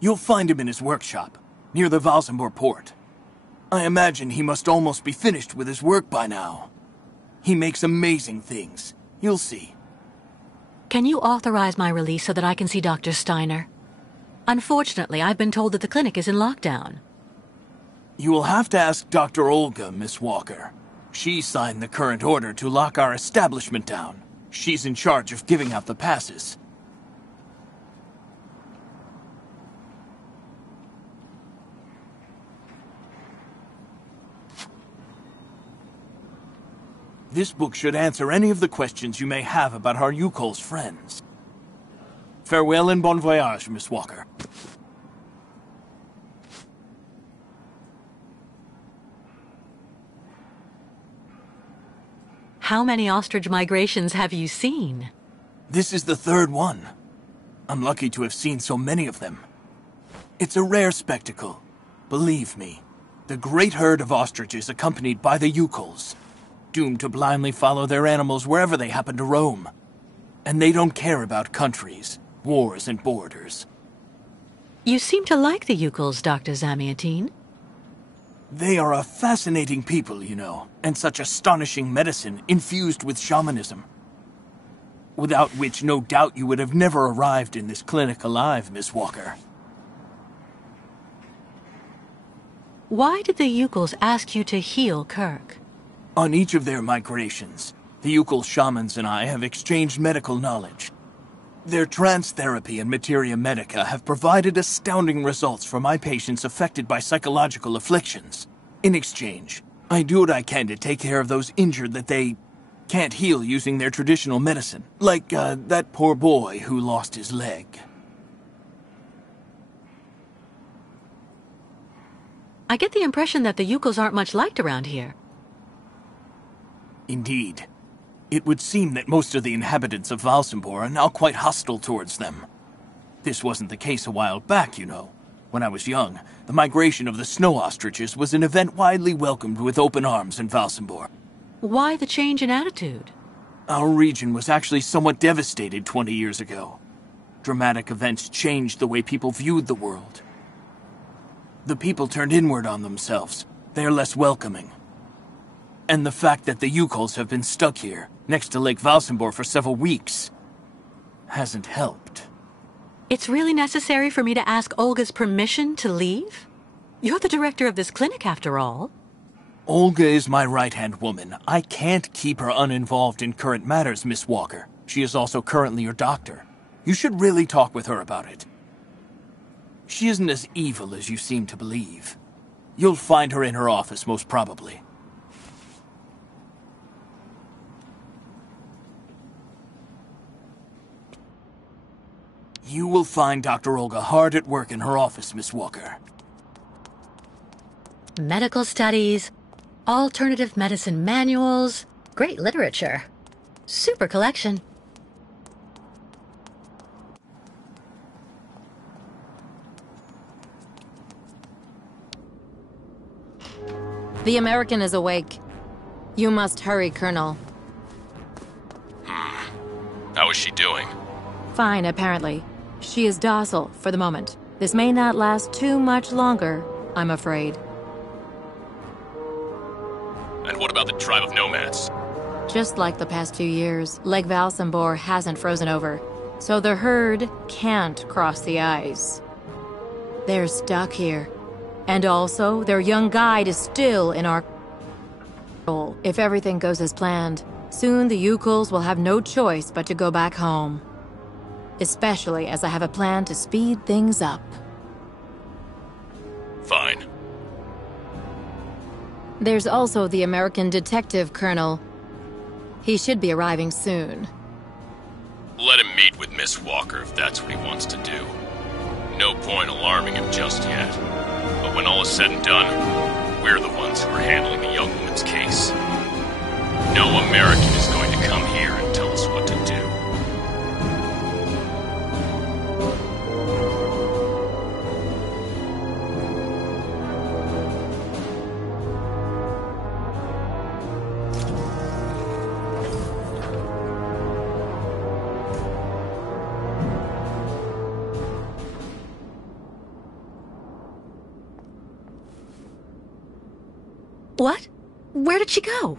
You'll find him in his workshop, near the Valsambur port. I imagine he must almost be finished with his work by now. He makes amazing things. You'll see. Can you authorize my release so that I can see Dr. Steiner? Unfortunately, I've been told that the clinic is in lockdown. You will have to ask Dr. Olga, Miss Walker. She signed the current order to lock our establishment down. She's in charge of giving out the passes. This book should answer any of the questions you may have about our Yukol's friends. Farewell and bon voyage, Miss Walker. How many ostrich migrations have you seen? This is the third one. I'm lucky to have seen so many of them. It's a rare spectacle. Believe me, the great herd of ostriches accompanied by the Yukols, doomed to blindly follow their animals wherever they happen to roam. And they don't care about countries, wars, and borders. You seem to like the Yukols, Dr. Zamiatine. They are a fascinating people, you know, and such astonishing medicine infused with shamanism. Without which, no doubt, you would have never arrived in this clinic alive, Miss Walker. Why did the Yukols ask you to heal Kirk? On each of their migrations, the Yukol shamans and I have exchanged medical knowledge. Their trance therapy and materia medica have provided astounding results for my patients affected by psychological afflictions. In exchange, I do what I can to take care of those injured that they can't heal using their traditional medicine. Like, that poor boy who lost his leg. I get the impression that the Yukols aren't much liked around here. Indeed. It would seem that most of the inhabitants of Valsimbor are now quite hostile towards them. This wasn't the case a while back, you know. When I was young, the migration of the snow ostriches was an event widely welcomed with open arms in Valsimbor. Why the change in attitude? Our region was actually somewhat devastated 20 years ago. Dramatic events changed the way people viewed the world. The people turned inward on themselves. They are less welcoming. And the fact that the Yukols have been stuck here, next to Lake Valsimbor for several weeks, hasn't helped. It's really necessary for me to ask Olga's permission to leave? You're the director of this clinic, after all. Olga is my right-hand woman. I can't keep her uninvolved in current matters, Miss Walker. She is also currently your doctor. You should really talk with her about it. She isn't as evil as you seem to believe. You'll find her in her office, most probably. You will find Dr. Olga hard at work in her office, Miss Walker. Medical studies, alternative medicine manuals, great literature. Super collection. The American is awake. You must hurry, Colonel. How is she doing? Fine, apparently. She is docile for the moment. This may not last too much longer, I'm afraid. And what about the tribe of nomads? Just like the past few years, Lake Valsimbor hasn't frozen over, so the herd can't cross the ice. They're stuck here. And also, their young guide is still in our control. If everything goes as planned, soon the Yukols will have no choice but to go back home. Especially as I have a plan to speed things up. Fine. There's also the American detective, Colonel. He should be arriving soon. Let him meet with Miss Walker if that's what he wants to do. No point alarming him just yet. But when all is said and done, we're the ones who are handling the young woman's case. No American is going to come here and tell us what to do. What? Where did she go?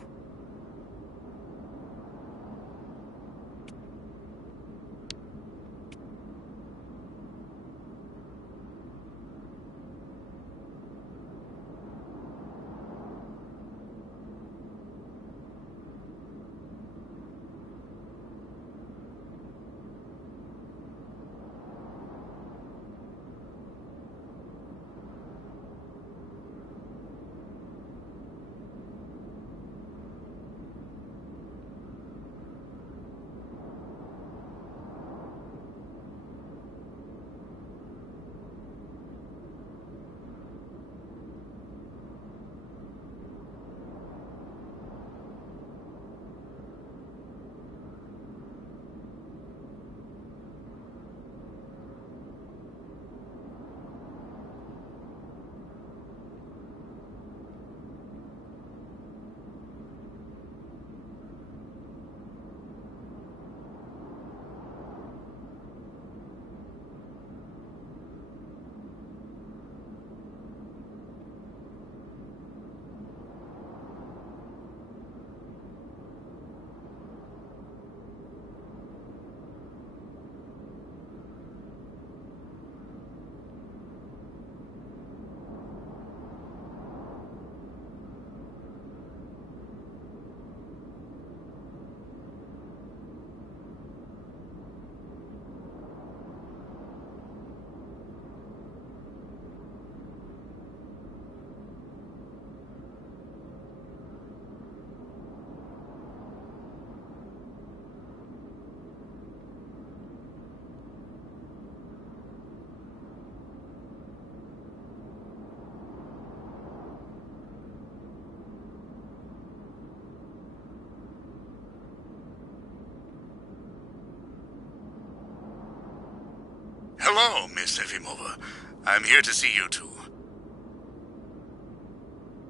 Hello, Miss Efimova. I'm here to see you two.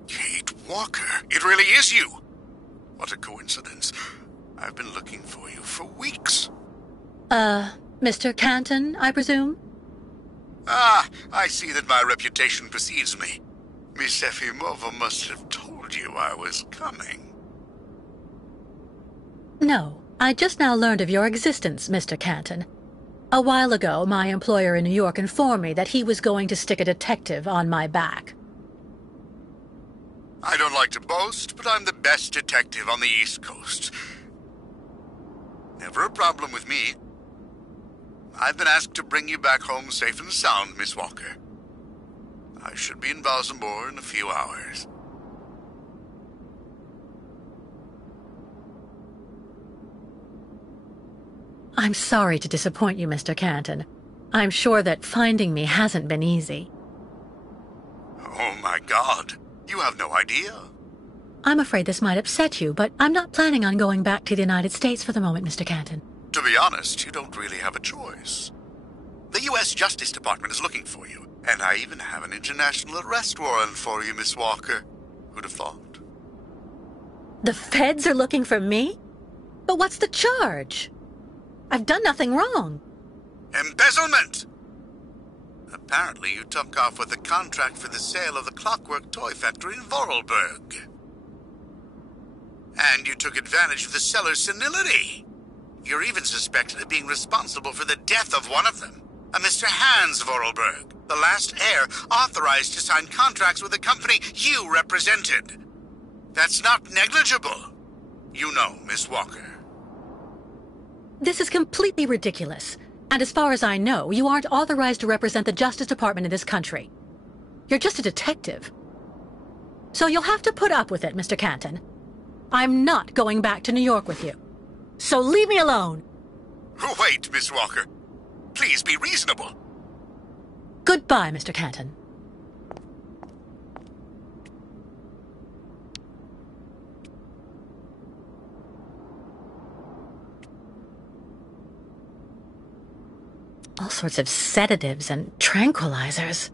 Kate Walker, it really is you! What a coincidence. I've been looking for you for weeks. Mr. Canton, I presume? Ah, I see that my reputation precedes me. Miss Efimova must have told you I was coming. No, I just now learned of your existence, Mr. Canton. A while ago, my employer in New York informed me that he was going to stick a detective on my back. I don't like to boast, but I'm the best detective on the East Coast. Never a problem with me. I've been asked to bring you back home safe and sound, Miss Walker. I should be in Balsamore in a few hours. I'm sorry to disappoint you, Mr. Canton. I'm sure that finding me hasn't been easy. Oh my God, you have no idea. I'm afraid this might upset you, but I'm not planning on going back to the United States for the moment, Mr. Canton. To be honest, you don't really have a choice. The U.S. Justice Department is looking for you, and I even have an international arrest warrant for you, Miss Walker. Who'd have thought? The feds are looking for me? But what's the charge? I've done nothing wrong. Embezzlement! Apparently you took off with a contract for the sale of the Clockwork toy factory in Vorarlberg. And you took advantage of the seller's senility. You're even suspected of being responsible for the death of one of them, a Mr. Hans Vorarlberg, the last heir authorized to sign contracts with the company you represented. That's not negligible. You know, Miss Walker. This is completely ridiculous. And as far as I know, you aren't authorized to represent the Justice Department in this country. You're just a detective. So you'll have to put up with it, Mr. Canton. I'm not going back to New York with you. So leave me alone. Wait, Miss Walker. Please be reasonable. Goodbye, Mr. Canton. All sorts of sedatives and tranquilizers.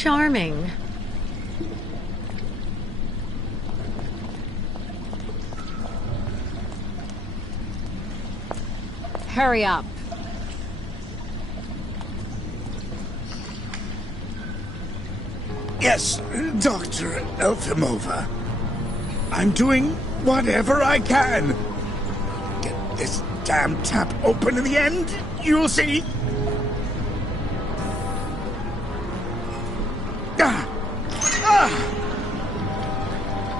charming. Hurry up. Yes, Dr. Elfimova. I'm doing whatever I can. Get this damn tap open in the end, you'll see.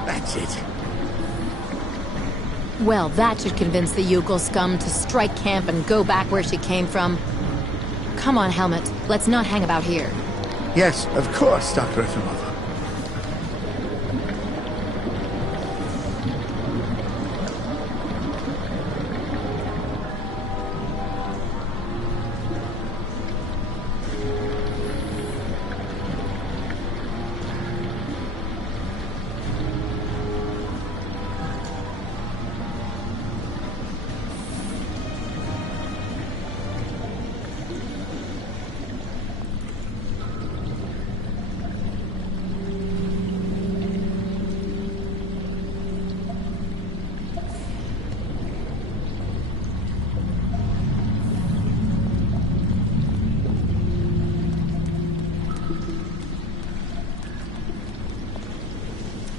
That's it. Well, that should convince the Yukon scum to strike camp and go back where she came from. Come on, Helmet. Let's not hang about here. Yes, of course, Dr. Efimova.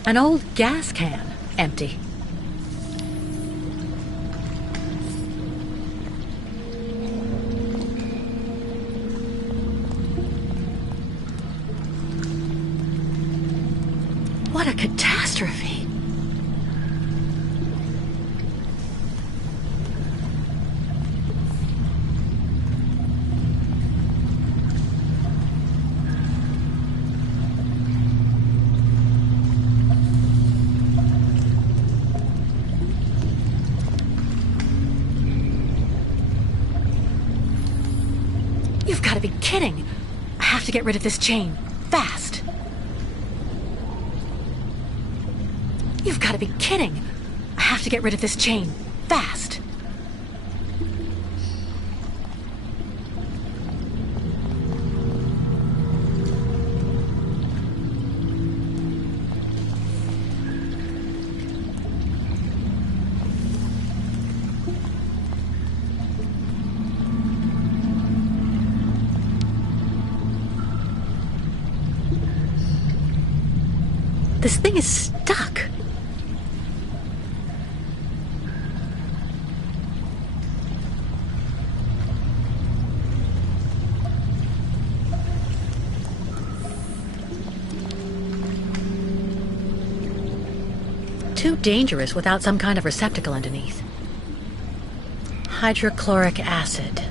An old gas can, empty. What a catastrophe! You've got to be kidding! I have to get rid of this chain. Fast! You've got to be kidding! I have to get rid of this chain. Fast! This thing is stuck. Too dangerous without some kind of receptacle underneath. Hydrochloric acid.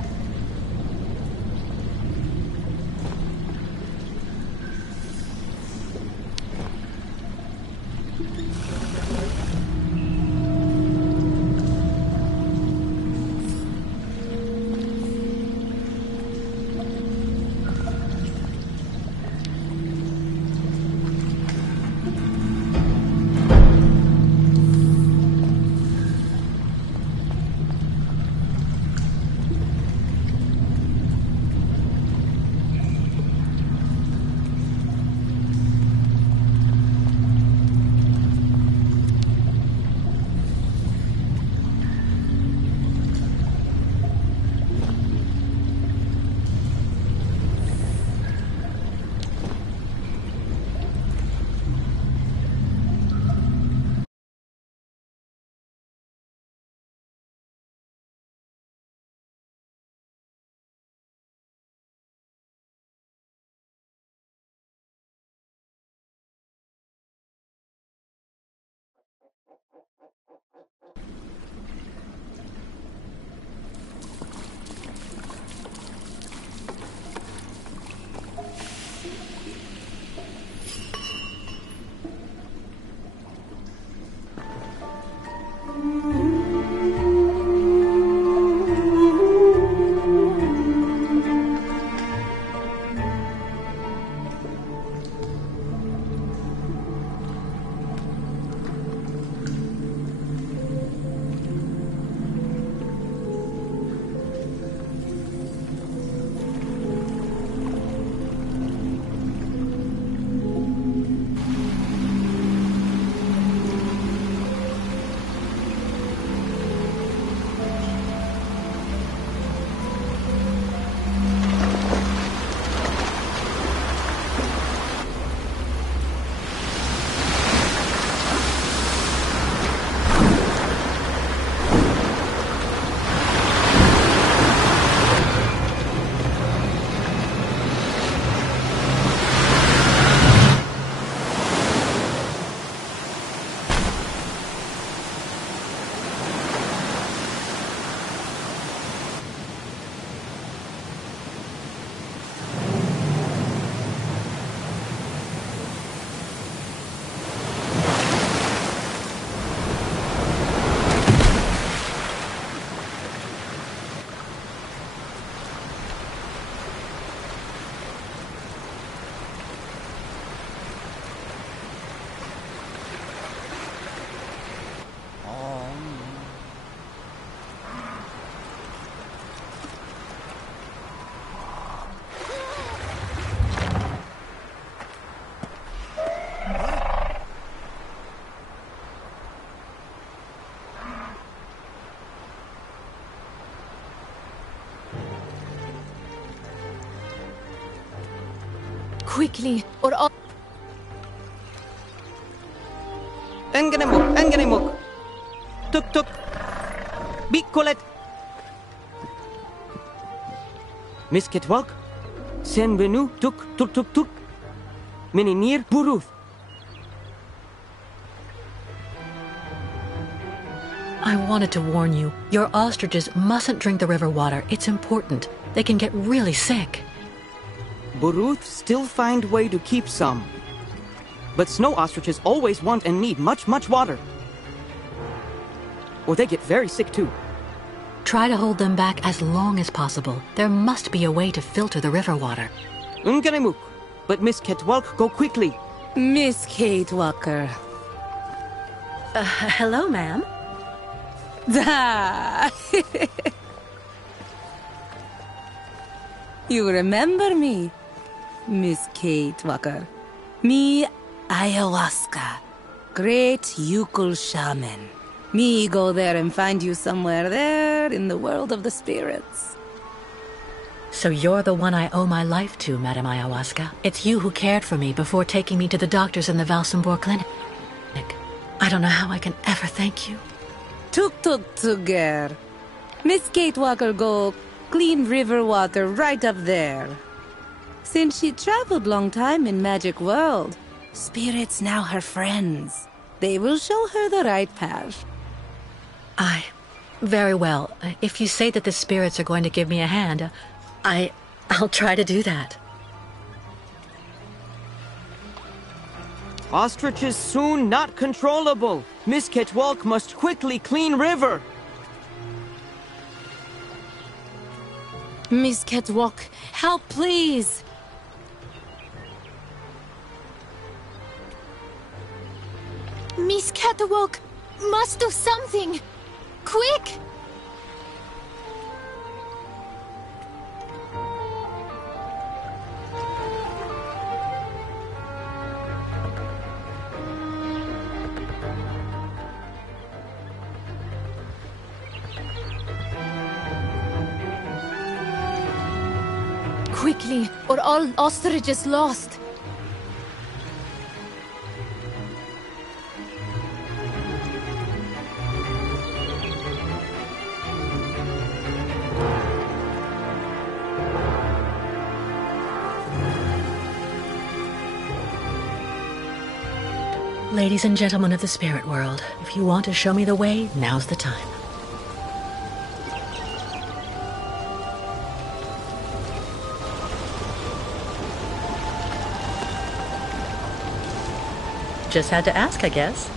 Quickly, or all... Engenemuk. Tuk. Bikolet. Miss Ketwalk. Sen benu tuk. Mininir buruth. I wanted to warn you. Your ostriches mustn't drink the river water. It's important. They can get really sick. Buruth still find way to keep some. But snow ostriches always want and need much water. Or they get very sick too. Try to hold them back as long as possible. There must be a way to filter the river water. Unganemuk. But Miss Ketwalk, go quickly. Miss Kate Walker. Hello, ma'am. You remember me, Miss Kate Walker. Me, ayahuasca. Great Yukul shaman. Me go there and find you somewhere there in the world of the spirits. So you're the one I owe my life to, Madame Ayahuasca. It's you who cared for me before taking me to the doctors in the Valsenborg clinic. I don't know how I can ever thank you. Tuk girl. Miss Kate Walker go clean river water right up there. Since she traveled long time in magic world, spirits now her friends. They will show her the right path. Very well. If you say that the spirits are going to give me a hand, I'll try to do that. Ostriches soon not controllable. Miss Ketwalk must quickly clean river. Miss Catwalk, help please! Miss Catwalk must do something! Quick! Quickly, or all ostriches lost. Ladies and gentlemen of the spirit world, if you want to show me the way, now's the time. Just had to ask, I guess.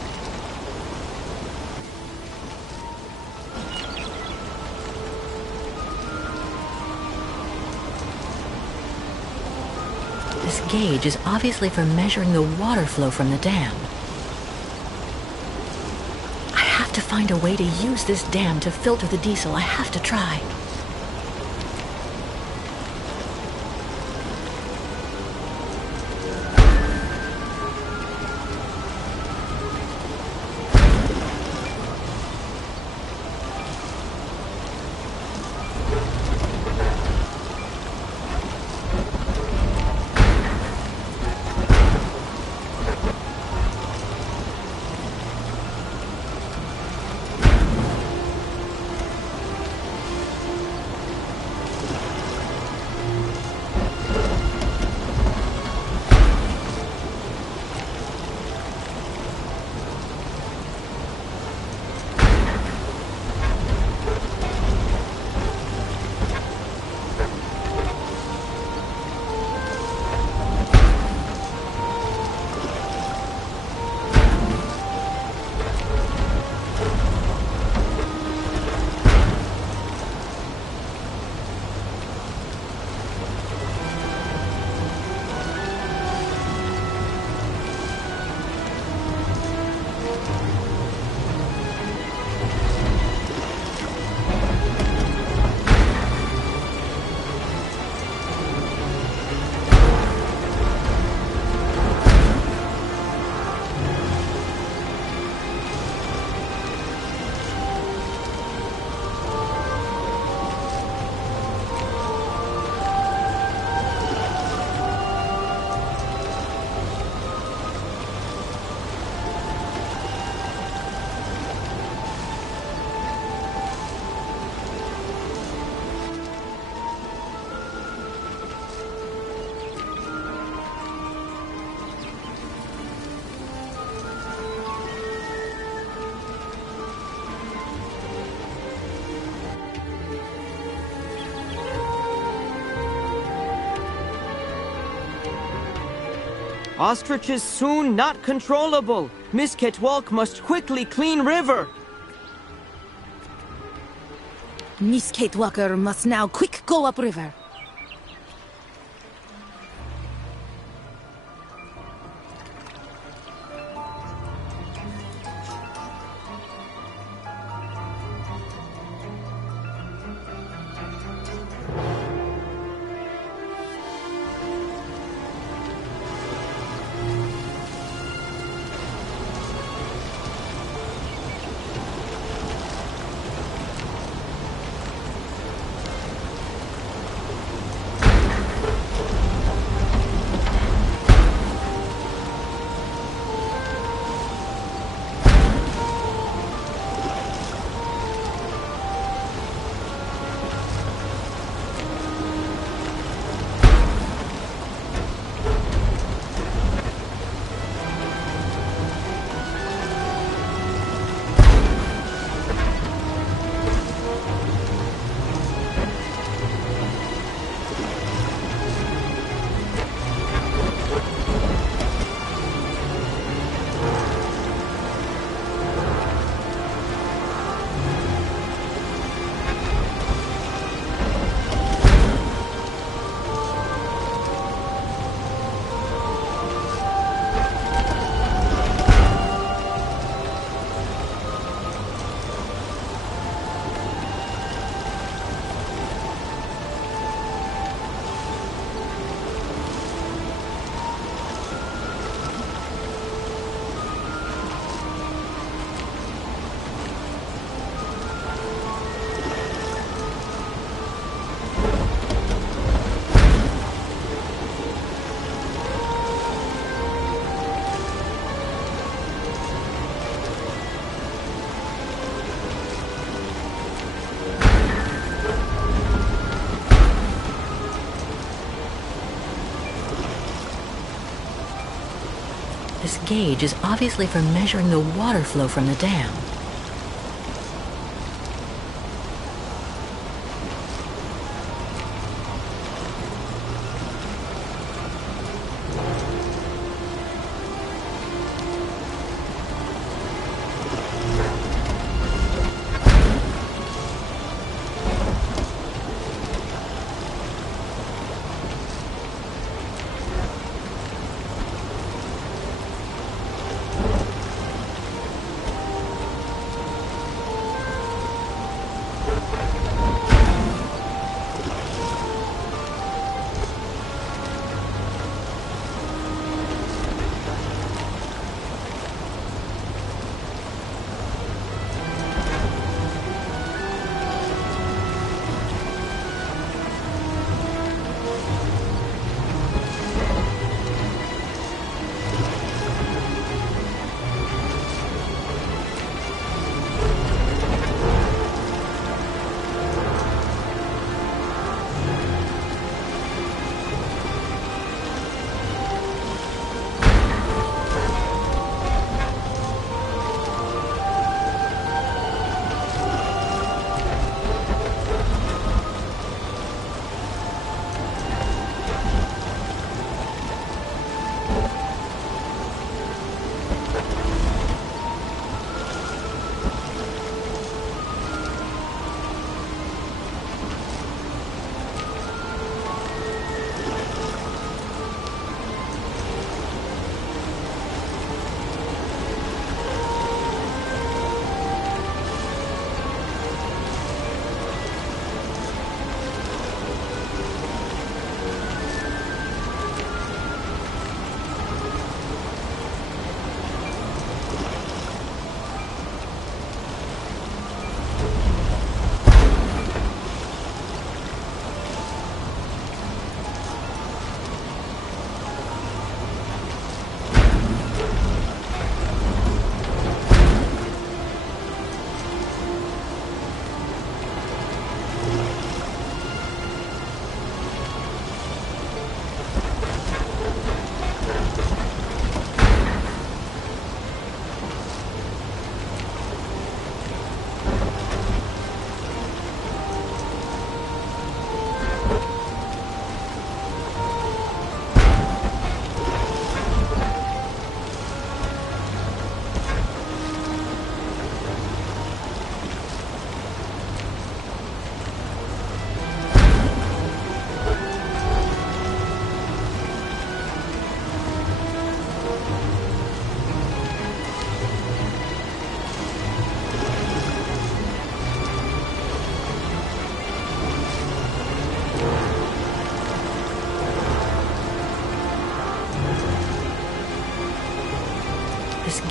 This gauge is obviously for measuring the water flow from the dam. I have to find a way to use this dam to filter the diesel. I have to try. Ostriches soon not controllable. Miss Ketwalk must quickly clean river. Miss Kate Walker must now quick go upriver. This gauge is obviously for measuring the water flow from the dam.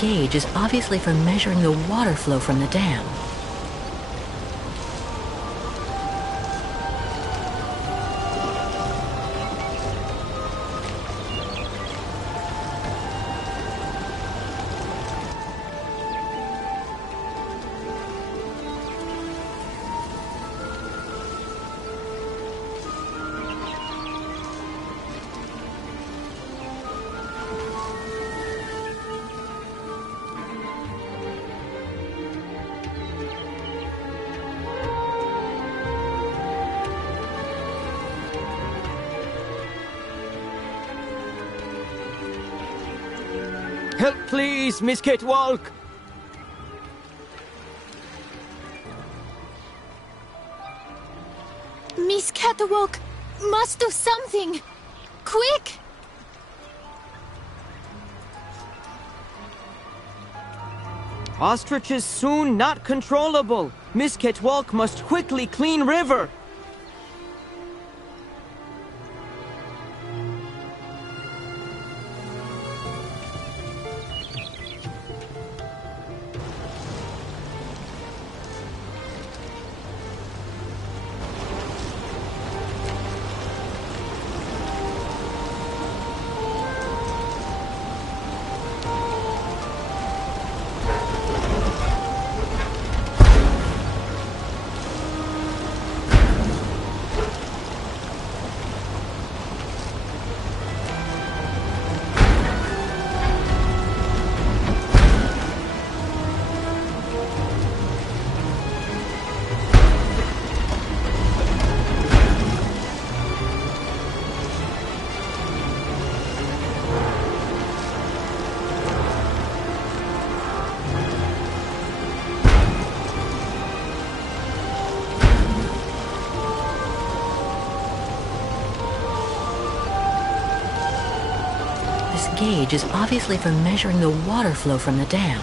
gauge is obviously for measuring the water flow from the dam. Help, please, Miss Catwalk! Miss Catwalk must do something! Quick! Ostriches soon not controllable. Miss Catwalk must quickly clean river. This gauge is obviously for measuring the water flow from the dam.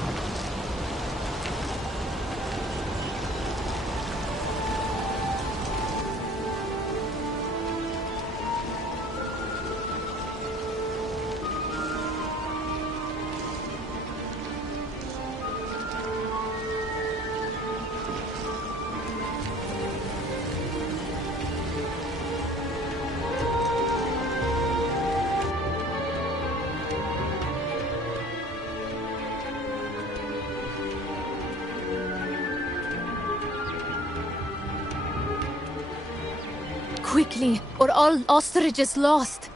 Quickly, or all ostrich is lost.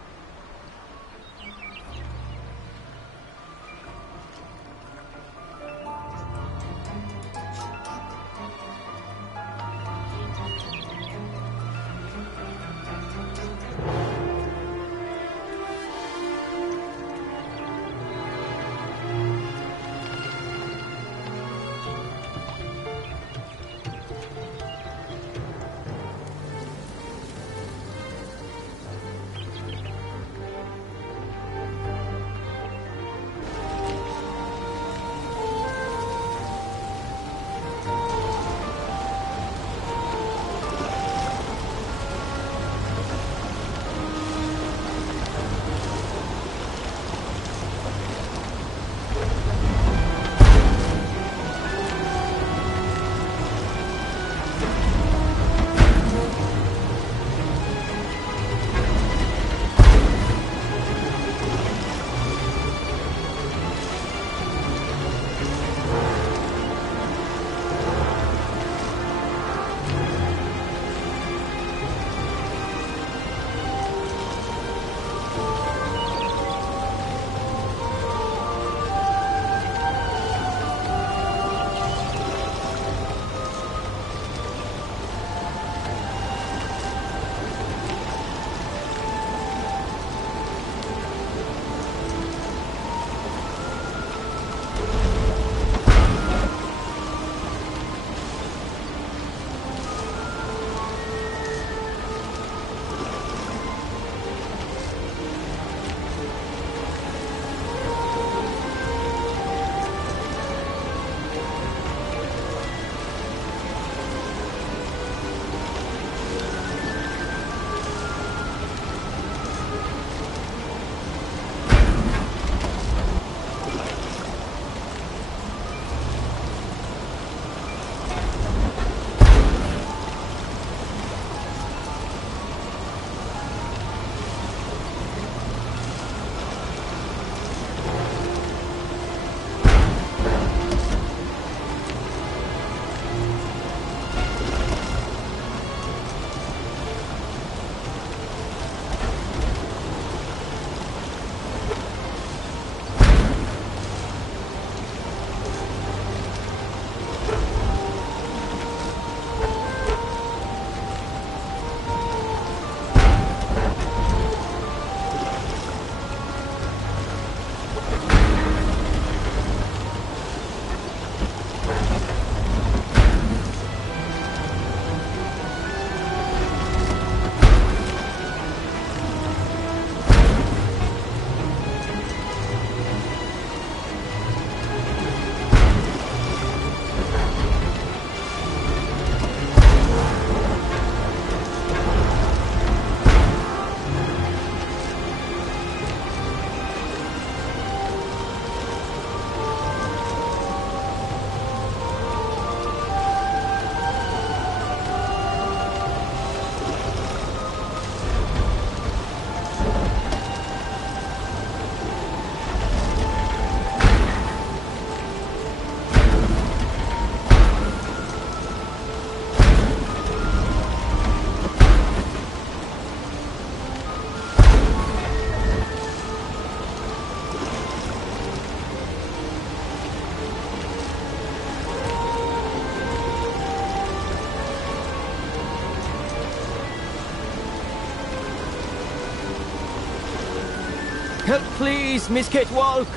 Help, please, Miss Catwalk!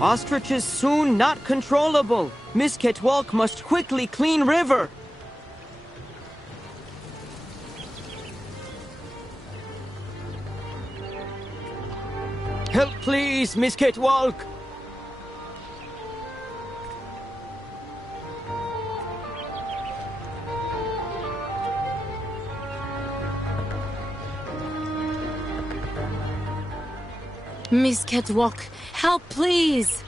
Ostriches soon not controllable. Miss Catwalk must quickly clean river. Help, please, Miss Catwalk. Miss Catwalk, help, please!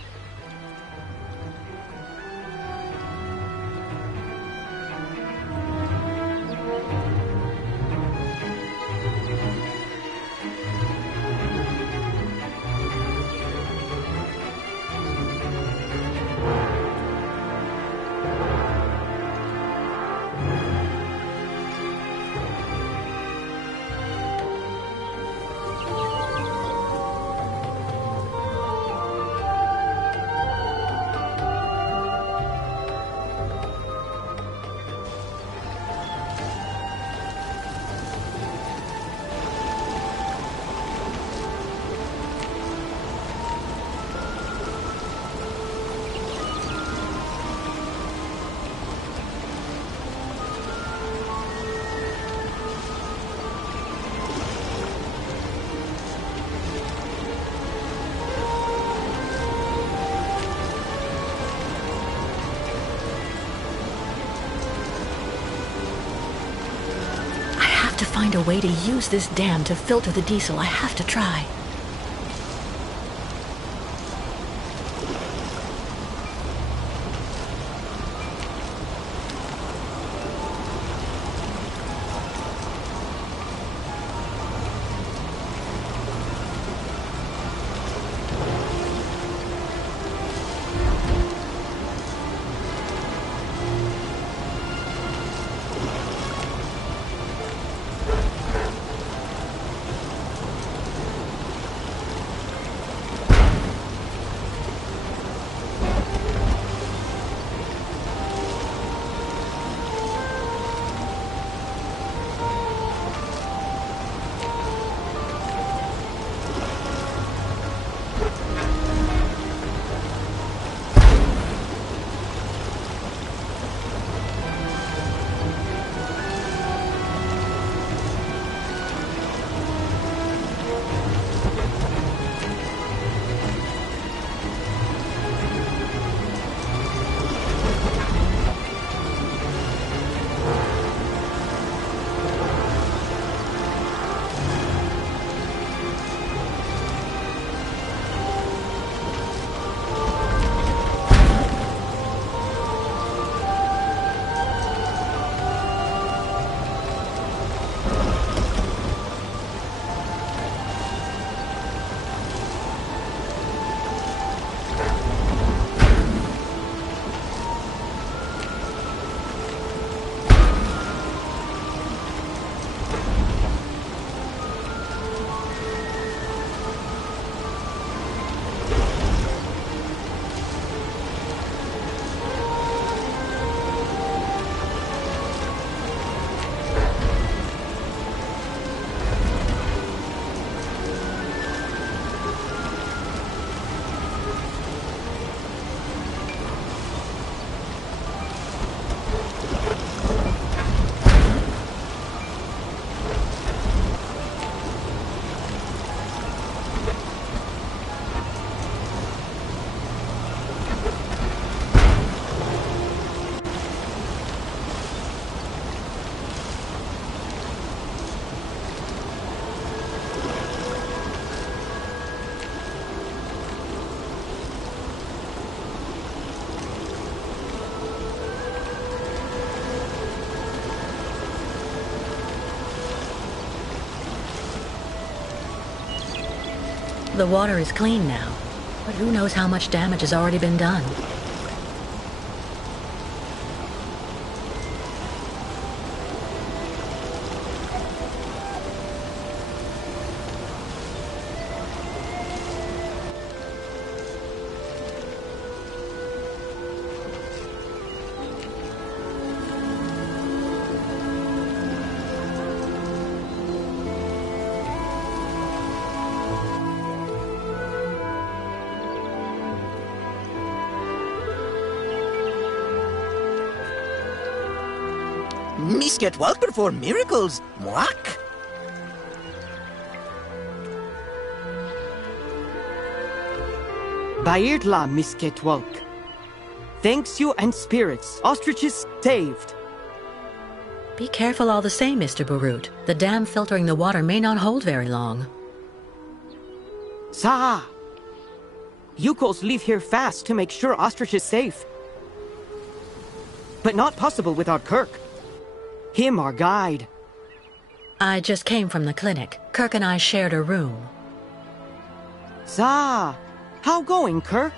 To find a way to use this dam to filter the diesel. I have to try. The water is clean now, but who knows how much damage has already been done. Misket Walk perform miracles. Mwak. Bairla Misket Walk. Thanks you and spirits. Ostriches saved. Be careful all the same, Mr. Barut. The dam filtering the water may not hold very long. Sa! Yukos leave here fast to make sure Ostrich is safe. But not possible without Kirk. Him our guide. I just came from the clinic. Kirk and I shared a room. Sa! How going, Kirk?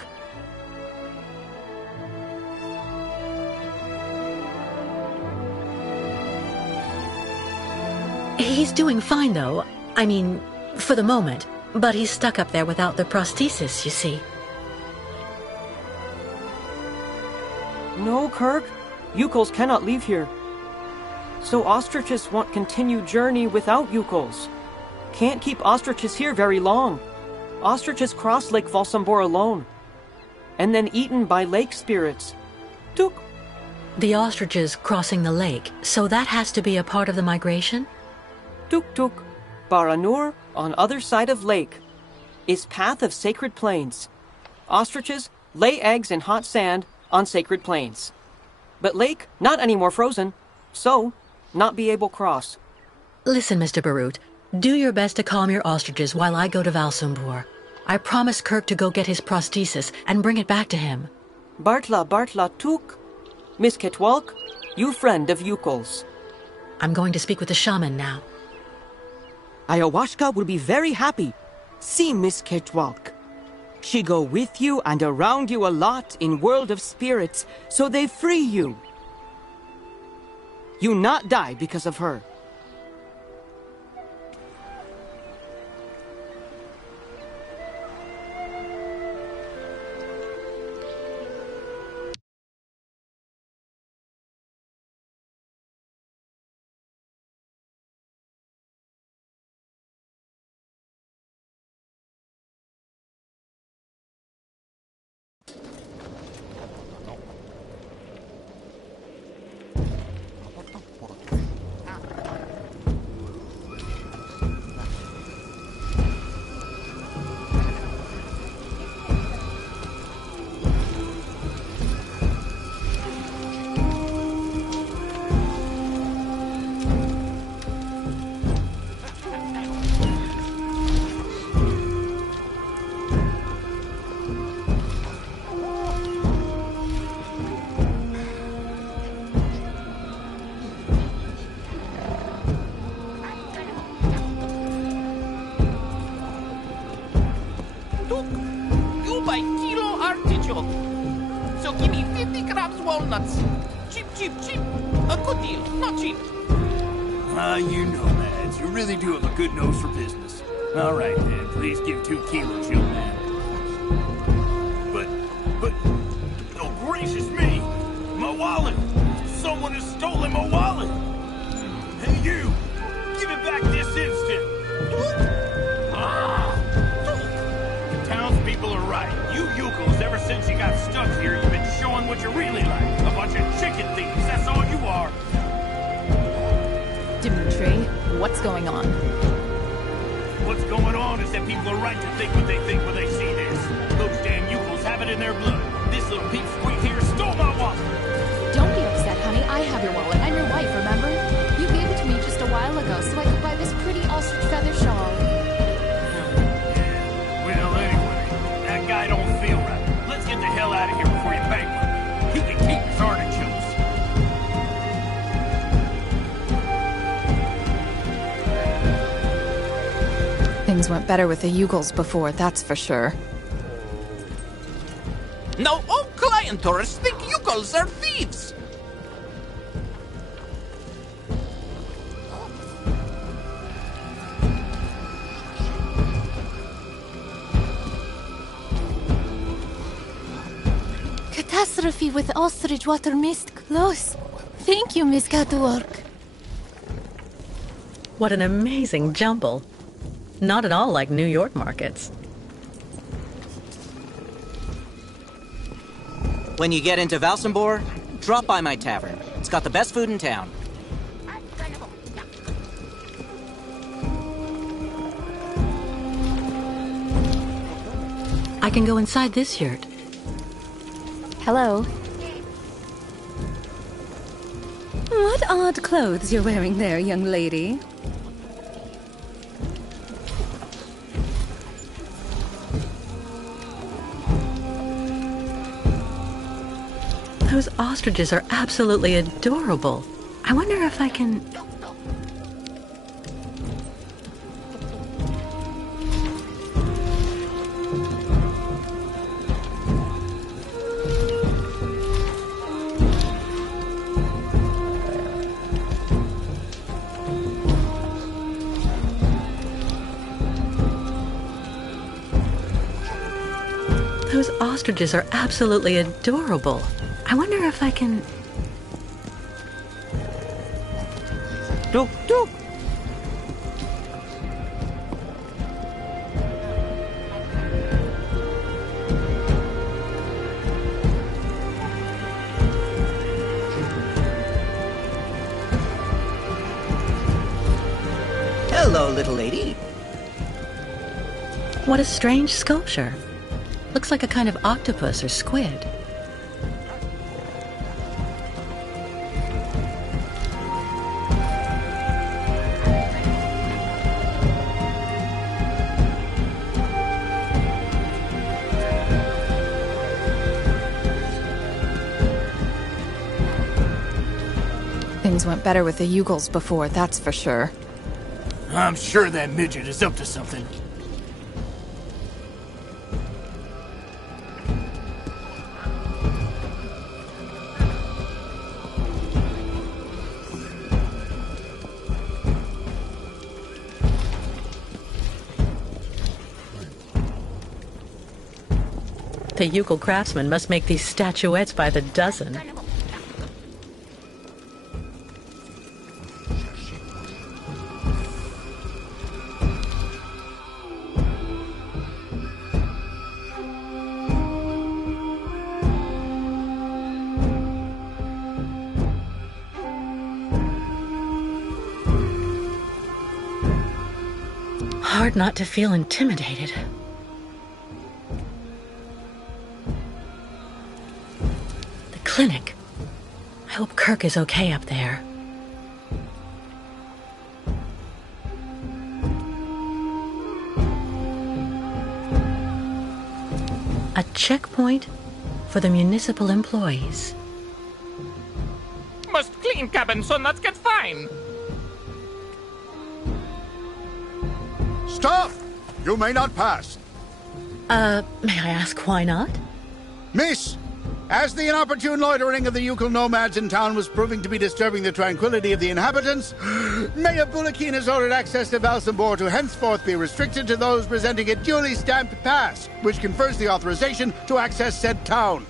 He's doing fine, though. I mean, for the moment. But he's stuck up there without the prosthesis, you see. No, Kirk. Yukos cannot leave here. So ostriches want continued journey without Yukos. Can't keep ostriches here very long. Ostriches cross Lake Valsambor alone. And then eaten by lake spirits. Tuk. The ostriches crossing the lake, so that has to be a part of the migration? Tuk tuk. Baranur, on other side of lake, is path of sacred plains. Ostriches lay eggs in hot sand on sacred plains. But lake, not anymore frozen, so not be able cross. Listen, Mr. Barut, do your best to calm your ostriches while I go to Valsambor. I promised Kirk to go get his prosthesis and bring it back to him. Bartla tuk. Miss Ketwalk, you friend of Yukos. I'm going to speak with the shaman now. Ayahuasca will be very happy. See Miss Ketwalk. She go with you and around you a lot in world of spirits, so they free you. You not die because of her. walnuts. Cheap, cheap, cheap. A good deal, not cheap. You nomads, you really do have a good nose for business. All right, then, please give 2 kilos, young man. But, oh gracious me! My wallet! Someone has stolen my wallet! Hey, you! Give it back this instant! The townspeople are right. You Yukos, ever since you got stuck here, you've been showing what you're really like. A bunch of chicken thieves, that's all you are. Dimitri, what's going on? What's going on is that people are right to think what they think when they see this. Those damn Yukos have it in their blood. This little peepsqueak here stole my wallet. Don't be upset, honey. I have your wallet. I'm your wife, remember? You gave it to me just a while ago so I could buy this pretty ostrich feather shawl. Well, anyway, that guy don't feel right. Let's get the hell out of here before you bankrupt. He can keep his artichokes. Things went better with the Yugels before, that's for sure. Now all client tourists think Yukos are thieves. Catastrophe with ostrich water mist close. Thank you, Miss Catwalk. What an amazing jumble. Not at all like New York markets. When you get into Valsambor, drop by my tavern. It's got the best food in town. I can go inside this yurt. Hello. What odd clothes you're wearing there, young lady. Those ostriches are absolutely adorable. I wonder if I can... Those ostriches are absolutely adorable. I wonder if I can... Tuk tuk! Hello, little lady. What a strange sculpture. Looks like a kind of octopus or squid. Things went better with the Yugels before, that's for sure. I'm sure that midget is up to something. The Yukol craftsmen must make these statuettes by the dozen. Hard not to feel intimidated. The clinic. I hope Kirk is okay up there. A checkpoint for the municipal employees. Must clean cabin so not get fine. Stop! You may not pass. May I ask why not? Miss, as the inopportune loitering of the Yukol nomads in town was proving to be disturbing the tranquility of the inhabitants, Mayor Bulakin has ordered access to Valsambor to henceforth be restricted to those presenting a duly stamped pass, which confers the authorization to access said town.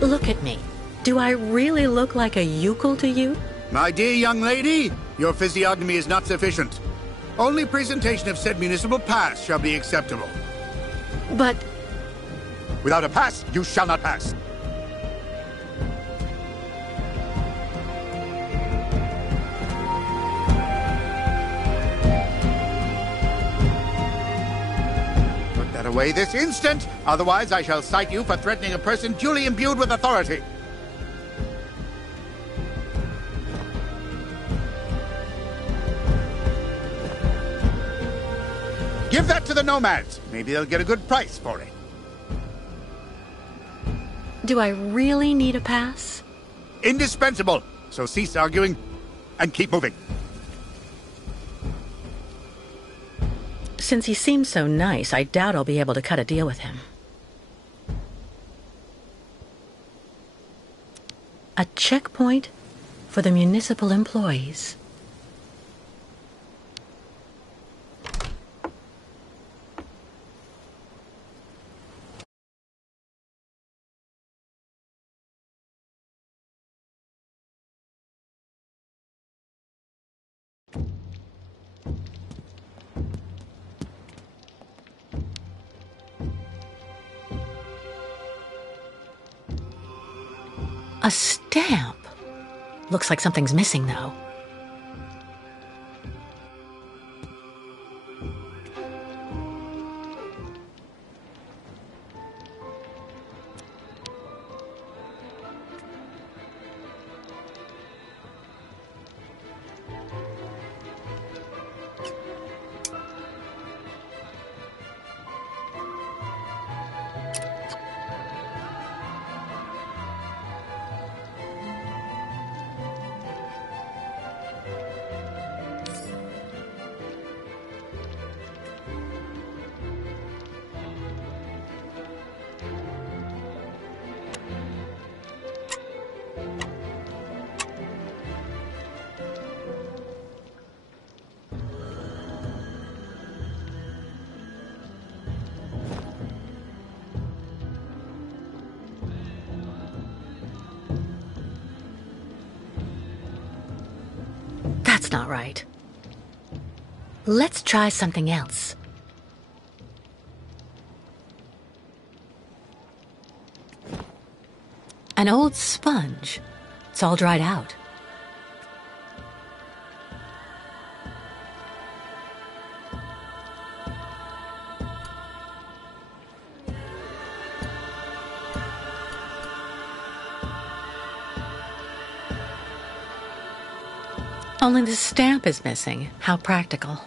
Look at me. Do I really look like a Yukol to you? My dear young lady, your physiognomy is not sufficient. Only presentation of said municipal pass shall be acceptable. But... Without a pass, you shall not pass. Put that away this instant, otherwise I shall cite you for threatening a person duly imbued with authority. Give that to the nomads. Maybe they'll get a good price for it. Do I really need a pass? Indispensable. So cease arguing and keep moving. Since he seems so nice, I doubt I'll be able to cut a deal with him. A checkpoint for the municipal employees. A stamp. Looks like something's missing, though. That's not right. Let's try something else. An old sponge. It's all dried out. Only the stamp is missing. How practical.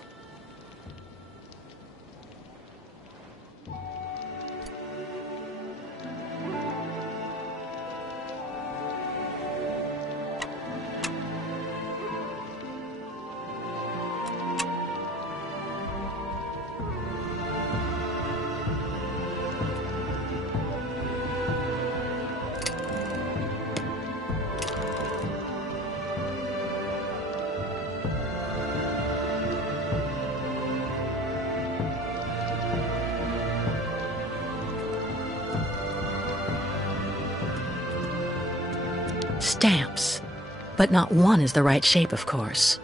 Stamps. But not one is the right shape, of course.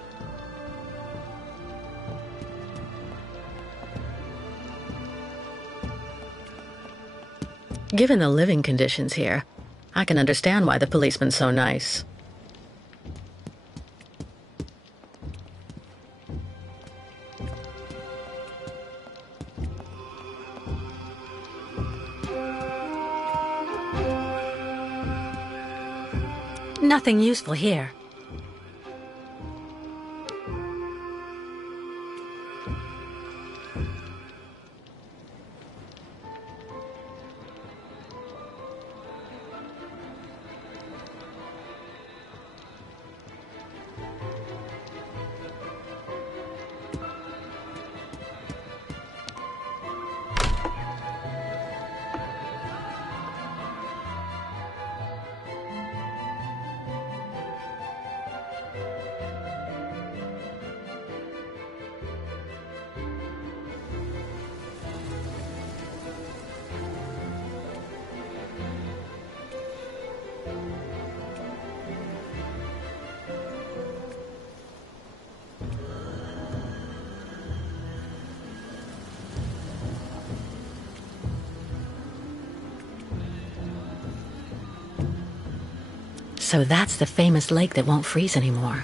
Given the living conditions here, I can understand why the policeman's so nice. Nothing useful here. So that's the famous lake that won't freeze anymore.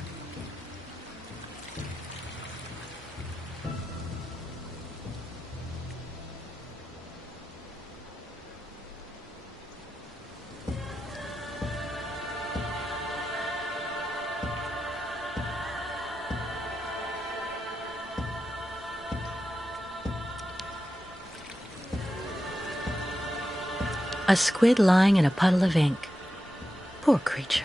A squid lying in a puddle of ink. Poor creature.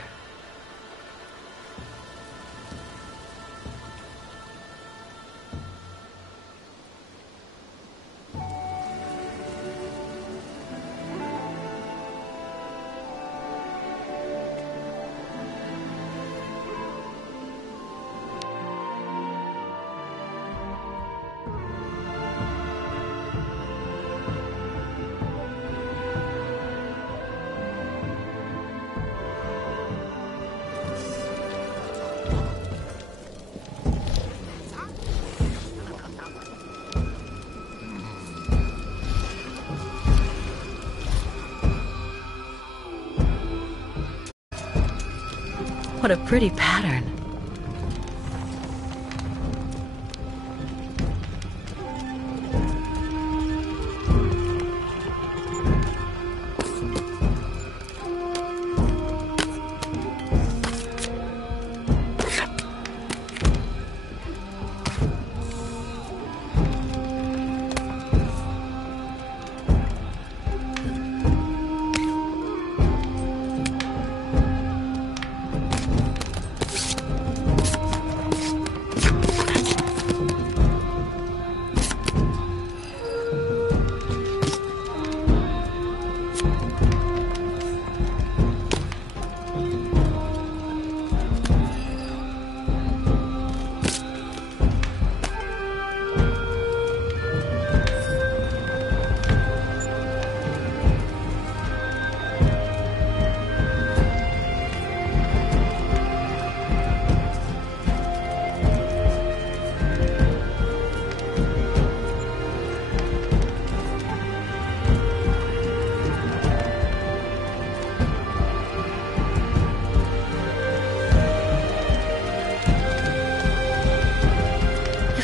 What a pretty pattern.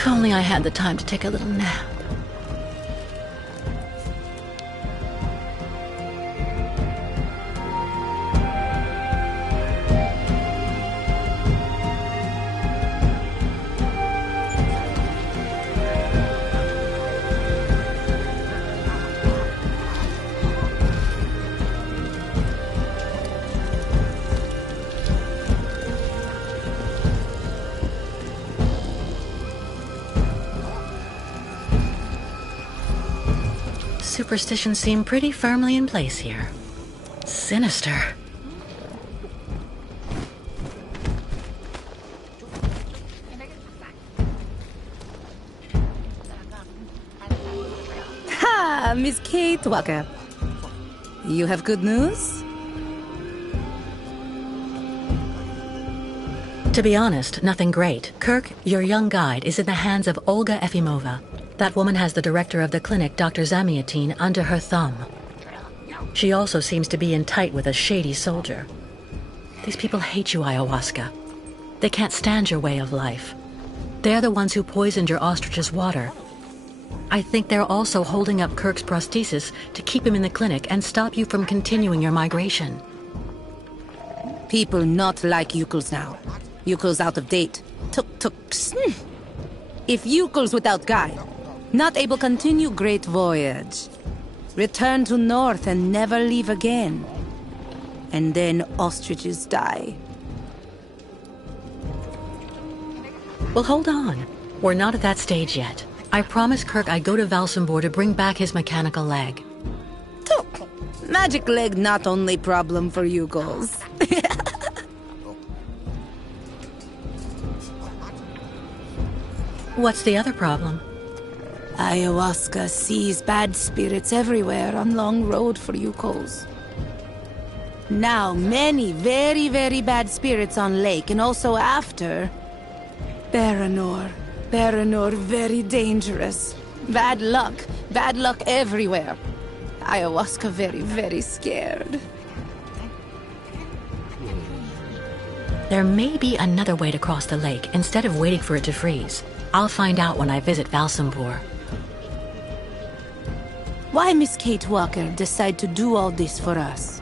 If only I had the time to take a little nap. Superstitions seem pretty firmly in place here. Sinister. Ha! Miss Kate Walker. You have good news? To be honest, nothing great. Kirk, your young guide, is in the hands of Olga Efimova. That woman has the director of the clinic, Dr. Zamiatine, under her thumb. She also seems to be in tight with a shady soldier. These people hate you, Ayahuasca. They can't stand your way of life. They're the ones who poisoned your ostrich's water. I think they're also holding up Kirk's prosthesis to keep him in the clinic and stop you from continuing your migration. People not like Yukels now. Yukels out of date. Tuk-tuks. If Yukels without guide, not able continue great voyage. Return to north and never leave again. And then ostriches die. Well, hold on. We're not at that stage yet. I promised Kirk I'd go to Valsambor to bring back his mechanical leg. Tuk! Magic leg not only problem for Yukels. What's the other problem? Ayahuasca sees bad spirits everywhere on long road for Yukos. Now many very, very bad spirits on lake and also after. Baranor very dangerous. Bad luck everywhere. Ayahuasca very, very scared. There may be another way to cross the lake instead of waiting for it to freeze. I'll find out when I visit Valsambor. Why Miss Kate Walker decide to do all this for us?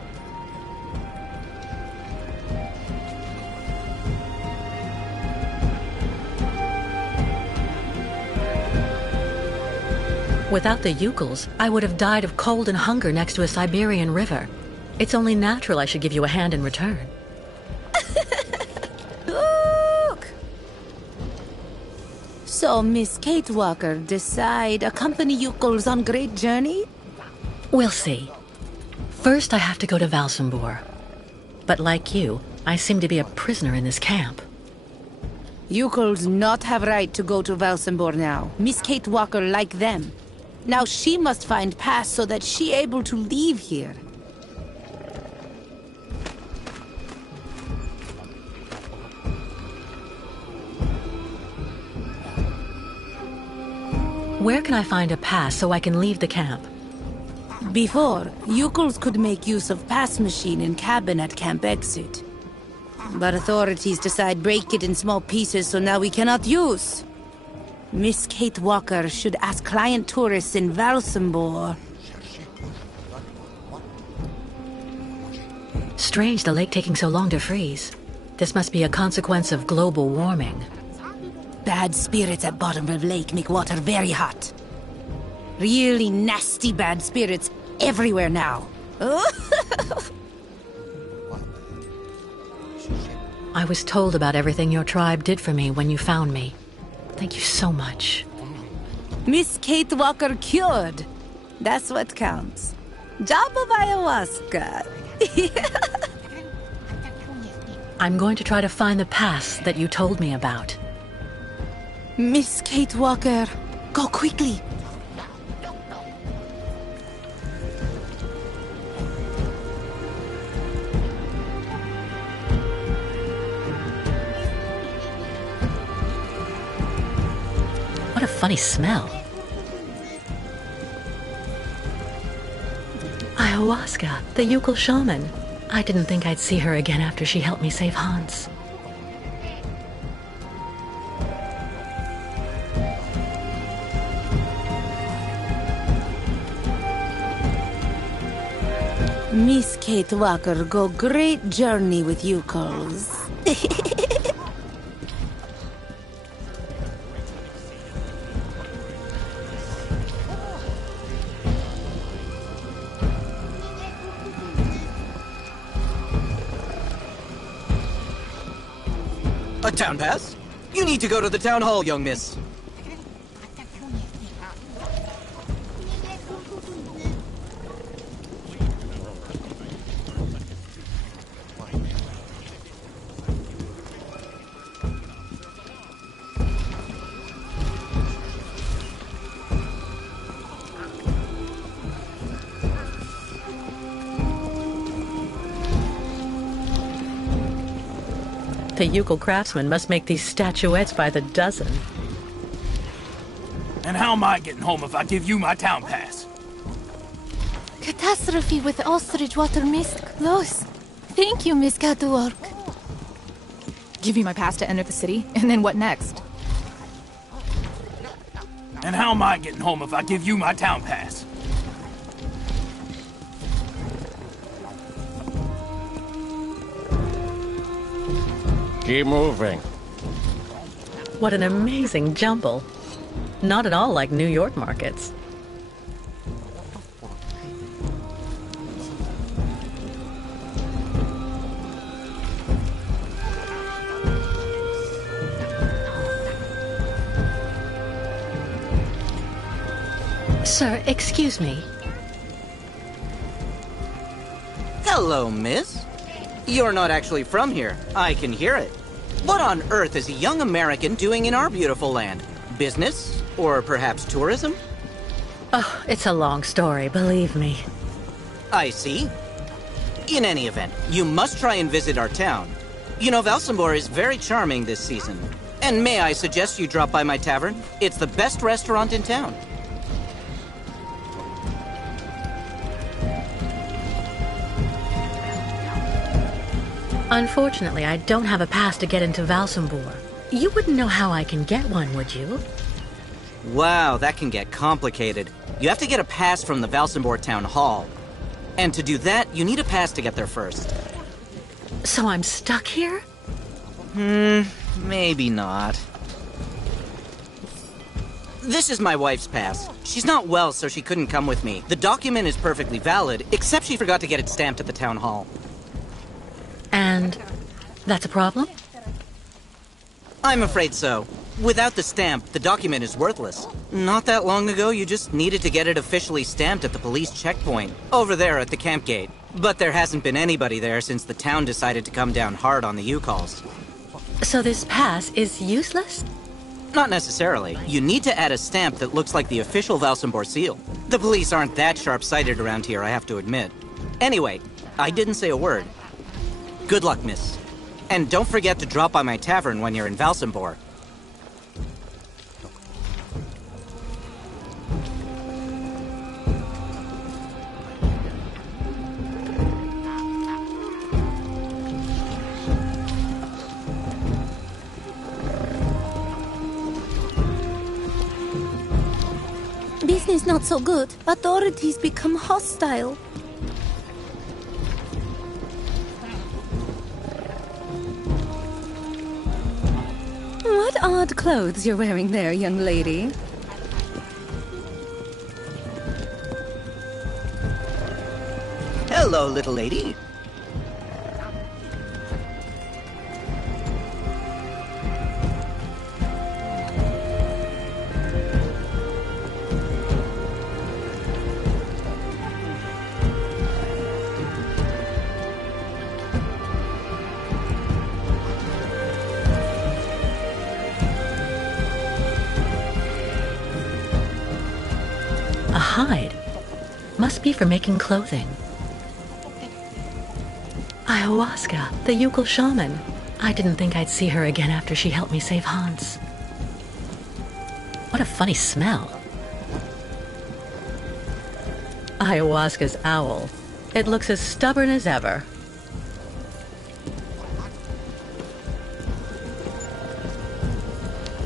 Without the Yukels, I would have died of cold and hunger next to a Siberian river. It's only natural I should give you a hand in return. Look! So Miss Kate Walker decide accompany Yukels on great journey? We'll see. First, I have to go to Valsambor. But like you, I seem to be a prisoner in this camp. Yukels not have right to go to Valsambor now. Miss Kate Walker like them. Now she must find pass so that she able to leave here. Where can I find a pass so I can leave the camp? Before, Yukels could make use of pass machine in cabin at camp exit. But authorities decide break it in small pieces so now we cannot use. Miss Kate Walker should ask client tourists in Valsambor. Strange the lake taking so long to freeze. This must be a consequence of global warming. Bad spirits at bottom of lake make water very hot. Really nasty bad spirits everywhere now. I was told about everything your tribe did for me when you found me. Thank you so much. Miss Kate Walker cured. That's what counts. Job of ayahuasca. I'm going to try to find the pass that you told me about. Miss Kate Walker, go quickly. What a funny smell. Ayahuasca, the Yukel shaman. I didn't think I'd see her again after she helped me save Hans. Miss Kate Walker go great journey with you, Coles. A town pass? You need to go to the town hall, young miss. The Euchre craftsmen must make these statuettes by the dozen. And how am I getting home if I give you my town pass? Catastrophe with ostrich water mist close. Thank you, Miss Catwalk. Give you my pass to enter the city, and then what next? And how am I getting home if I give you my town pass? Keep moving. What an amazing jumble. Not at all like New York markets. Sir, excuse me. Hello, miss. You're not actually from here. I can hear it. What on earth is a young American doing in our beautiful land? Business? Or perhaps tourism? Oh, it's a long story, believe me. I see. In any event, you must try and visit our town. You know, Valsambor is very charming this season. And may I suggest you drop by my tavern? It's the best restaurant in town. Unfortunately, I don't have a pass to get into Valsambor. You wouldn't know how I can get one, would you? Wow, that can get complicated. You have to get a pass from the Valsambor Town Hall. And to do that, you need a pass to get there first. So I'm stuck here? Maybe not. This is my wife's pass. She's not well, so she couldn't come with me. The document is perfectly valid, except she forgot to get it stamped at the town hall. And that's a problem? I'm afraid so. Without the stamp, the document is worthless. Not that long ago, you just needed to get it officially stamped at the police checkpoint, over there at the camp gate. But there hasn't been anybody there since the town decided to come down hard on the U-calls. So this pass is useless? Not necessarily. You need to add a stamp that looks like the official Valsambor seal. The police aren't that sharp-sighted around here, I have to admit. Anyway, I didn't say a word. Good luck, miss. And don't forget to drop by my tavern when you're in Valsambor. Business not so good. Authorities become hostile. What odd clothes you're wearing there, young lady. Hello, little lady. A hide. Must be for making clothing. Ayahuasca, the Euchre shaman. I didn't think I'd see her again after she helped me save Hans. What a funny smell. Ayahuasca's owl. It looks as stubborn as ever.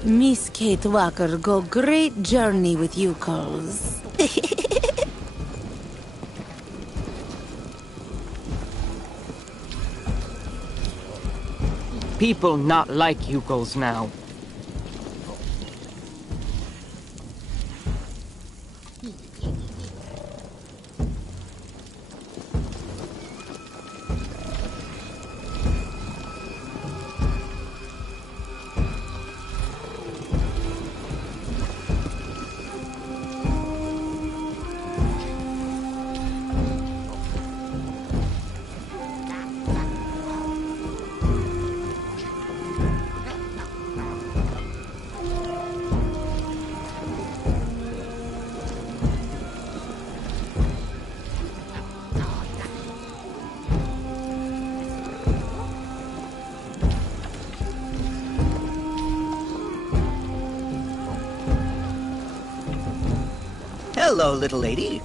Miss Kate Walker go great journey with you, Coles. People not like Yukos now. Hello, little lady.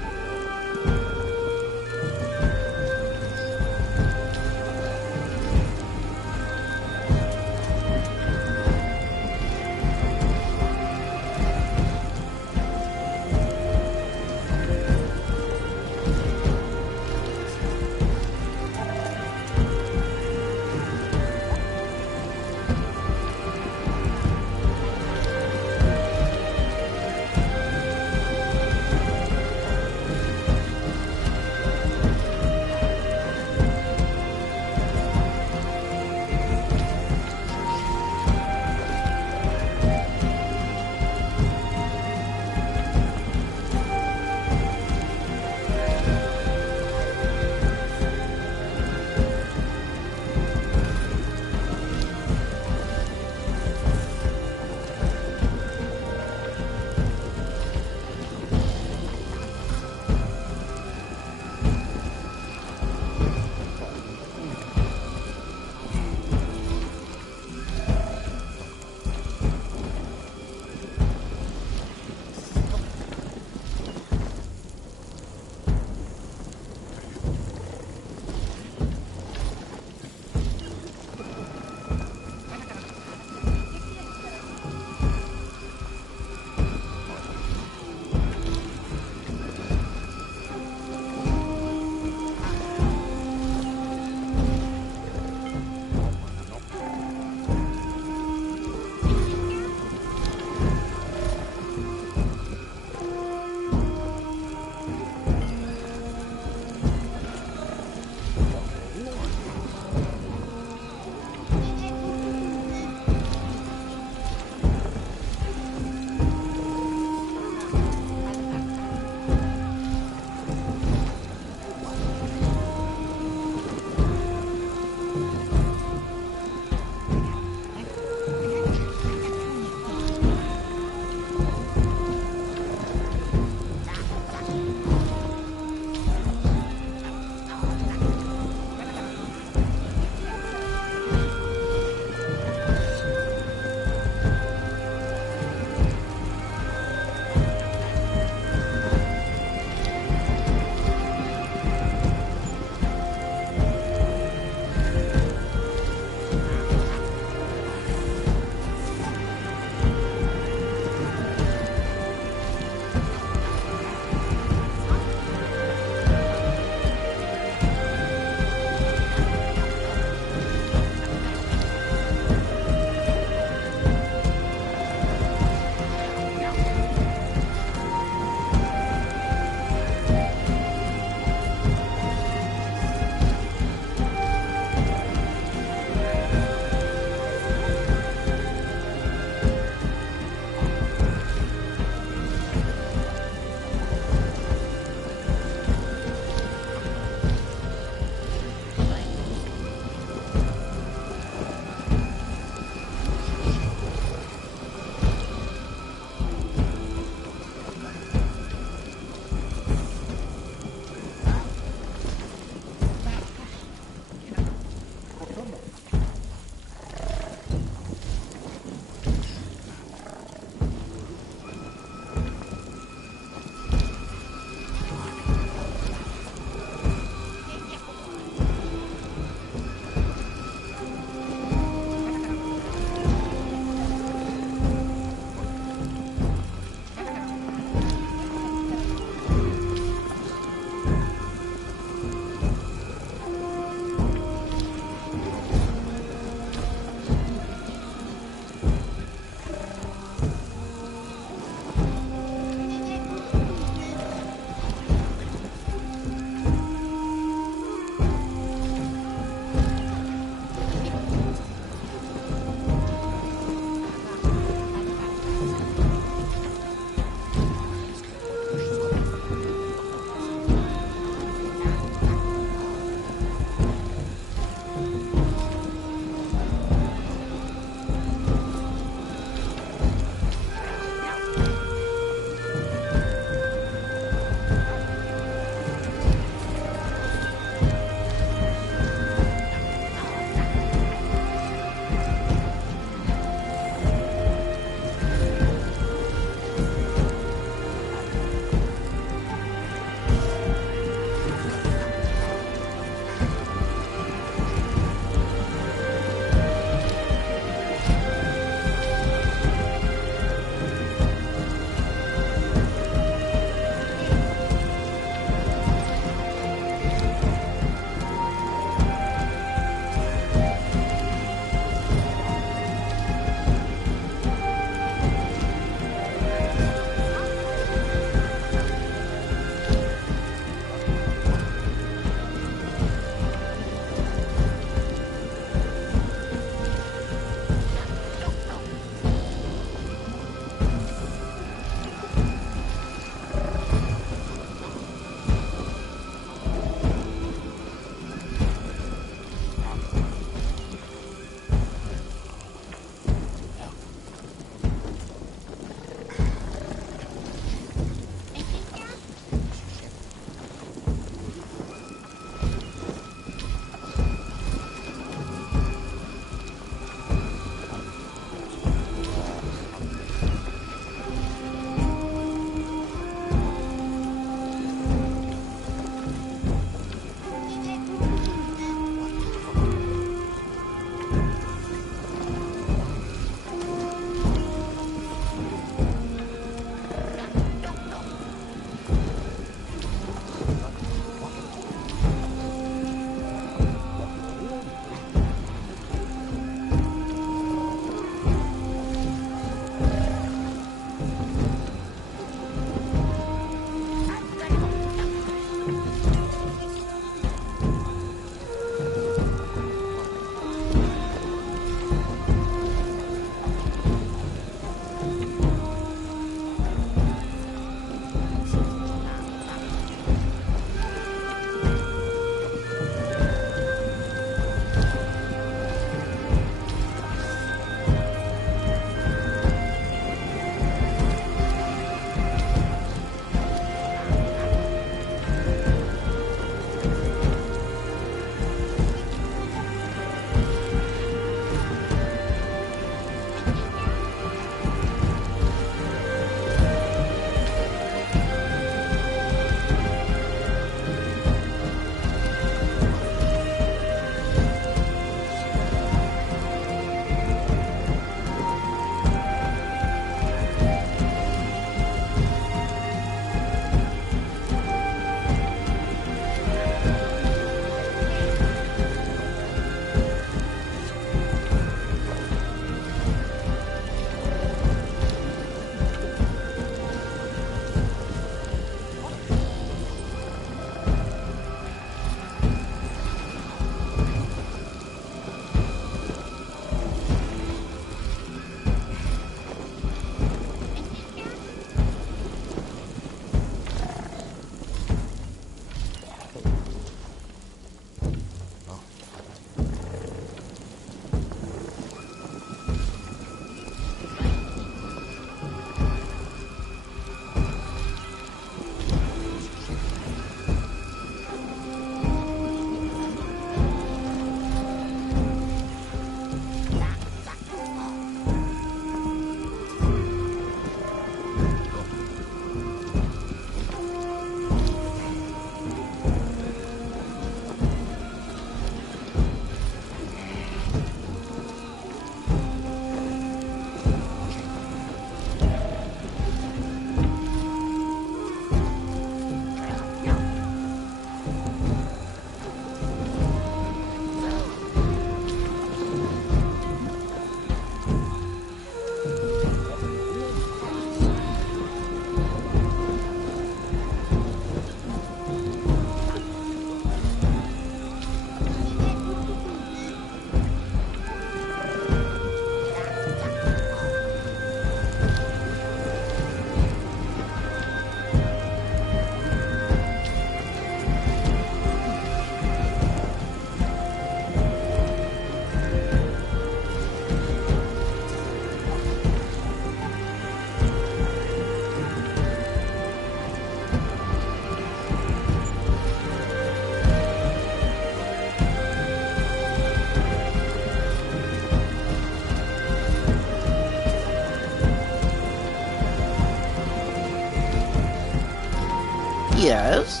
Yes?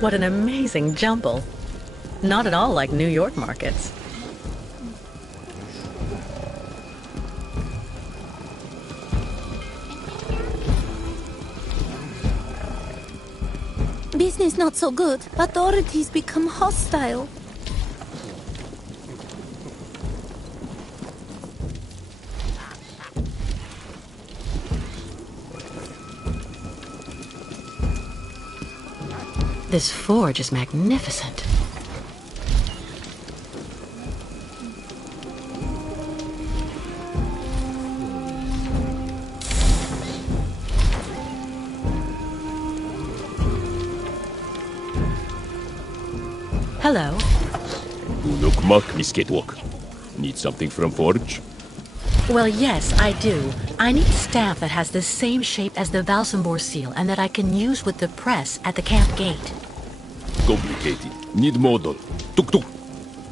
What an amazing jumble. Not at all like New York markets. Business not so good. Authorities become hostile. This forge is magnificent. Hello. Look, Mark, Miss Catwalk. Need something from Forge? Well, yes, I do. I need staff that has the same shape as the Valsambor seal and that I can use with the press at the camp gate. Complicated. Need model. Tuk tuk.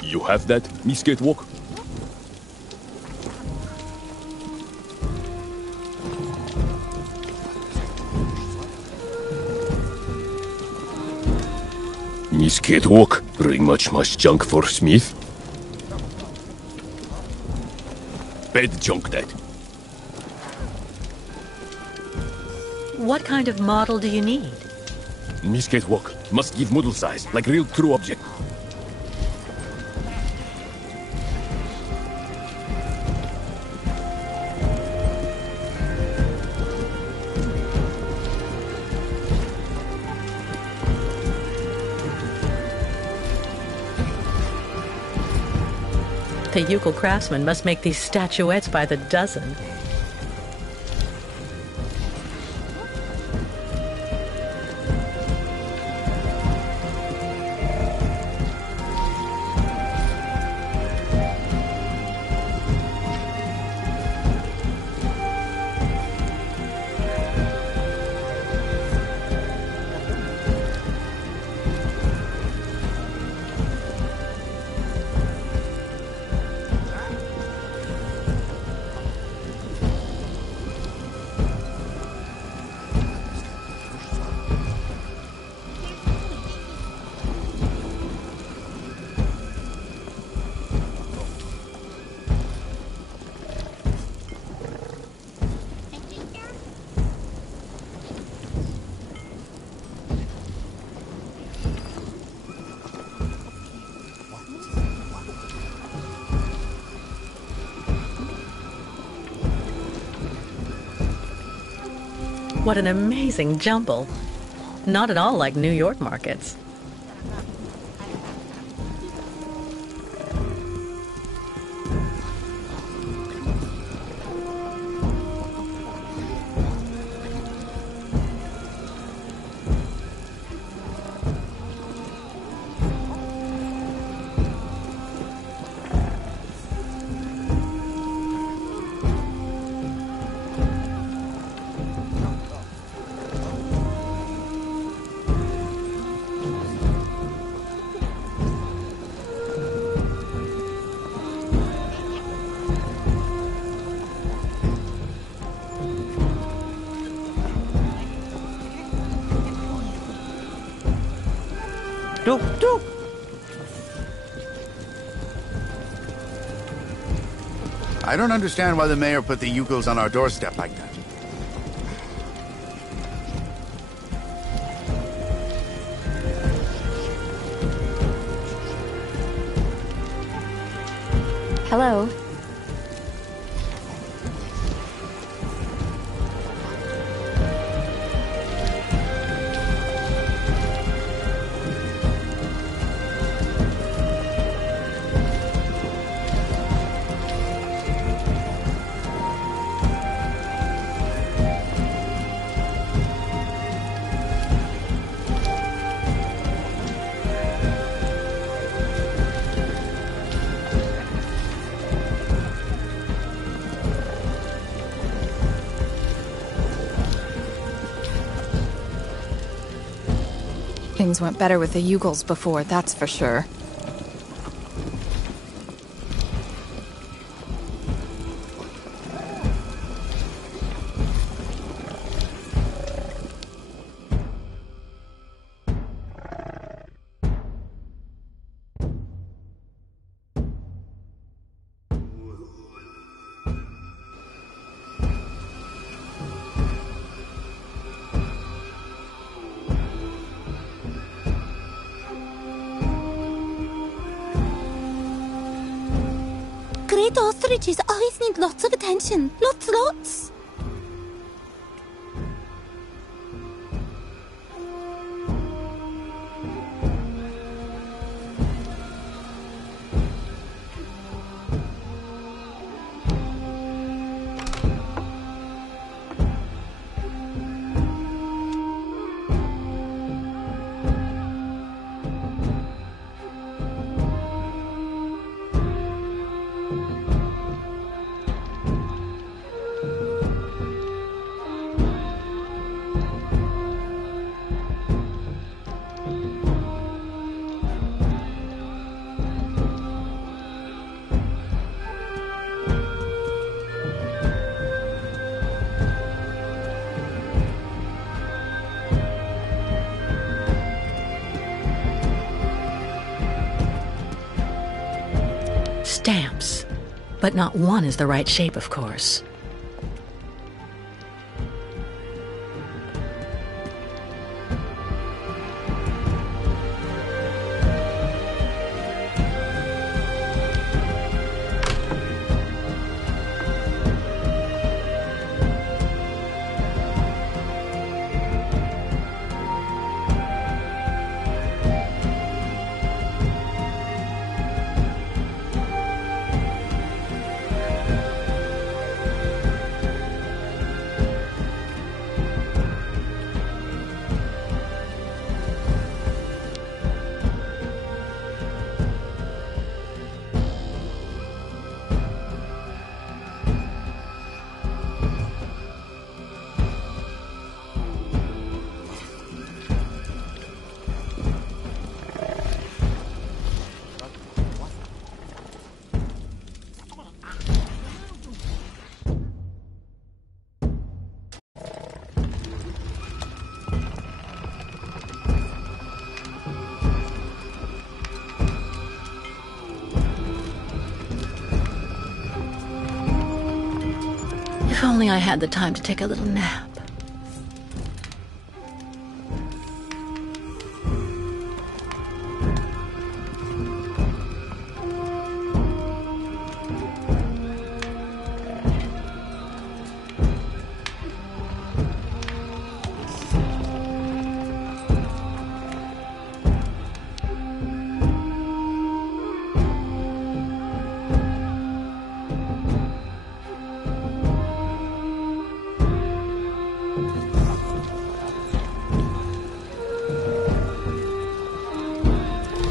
You have that, Miss Catwalk? Miss Catwalk, bring much junk for Smith. Bed junk that. What kind of model do you need? Miss Catwalk, must give model size, like real true object. The Yukon craftsmen must make these statuettes by the dozen. What an amazing jumble. Not at all like New York markets. Doop, doop. I don't understand why the mayor put the Yukos on our doorstep like that. Hello. Things went better with the Yugels before, that's for sure. Great ostriches always need lots of attention. Lots. Stamps. But not one is the right shape, of course. If only I had the time to take a little nap.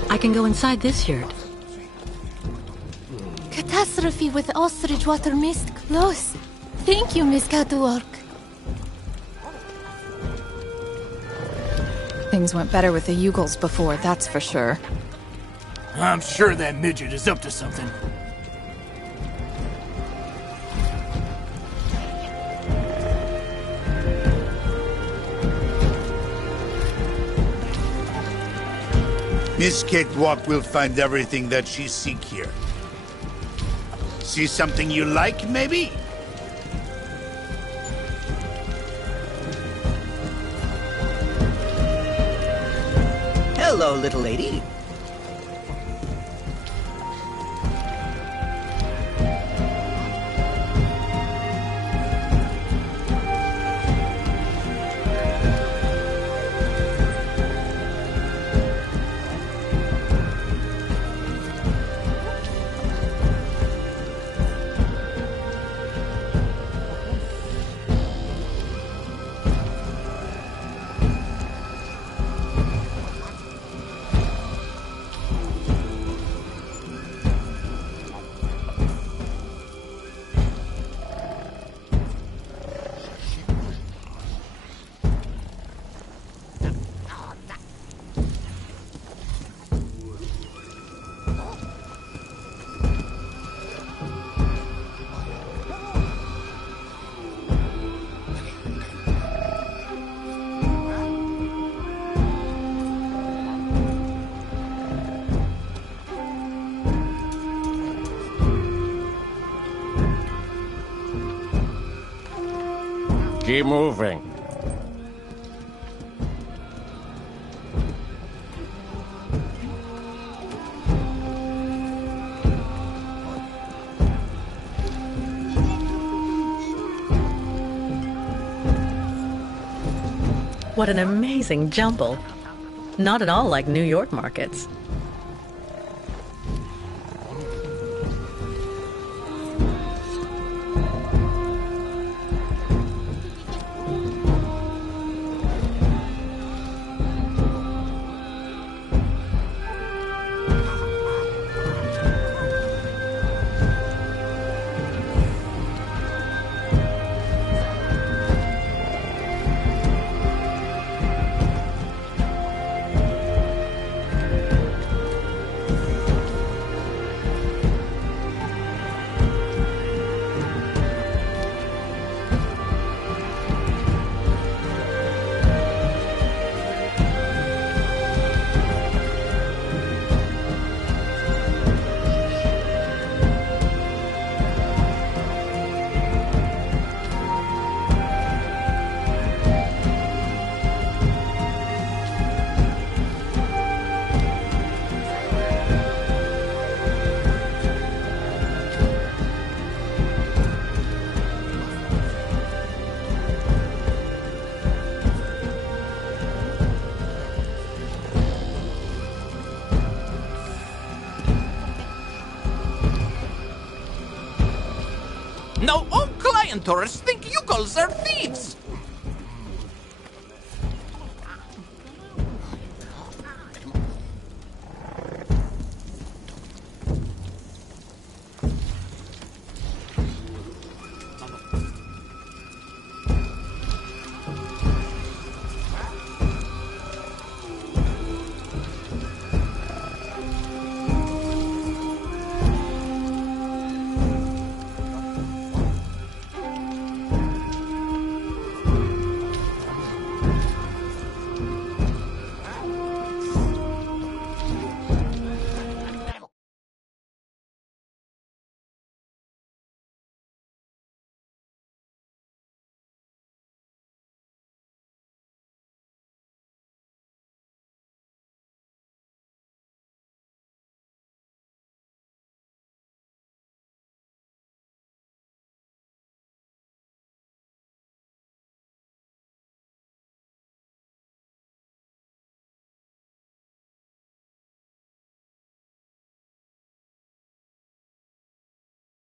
I can go inside this yurt. Catastrophe with ostrich water mist close. Thank you, Miss Catwalk. Things went better with the Yugels before, that's for sure. I'm sure that midget is up to something. Miss Cakewalk will find everything that she seek here. See something you like, maybe? Hello, little lady. Keep moving. What an amazing jumble. Not at all like New York markets. Now all client tourists think Yukos are thieves.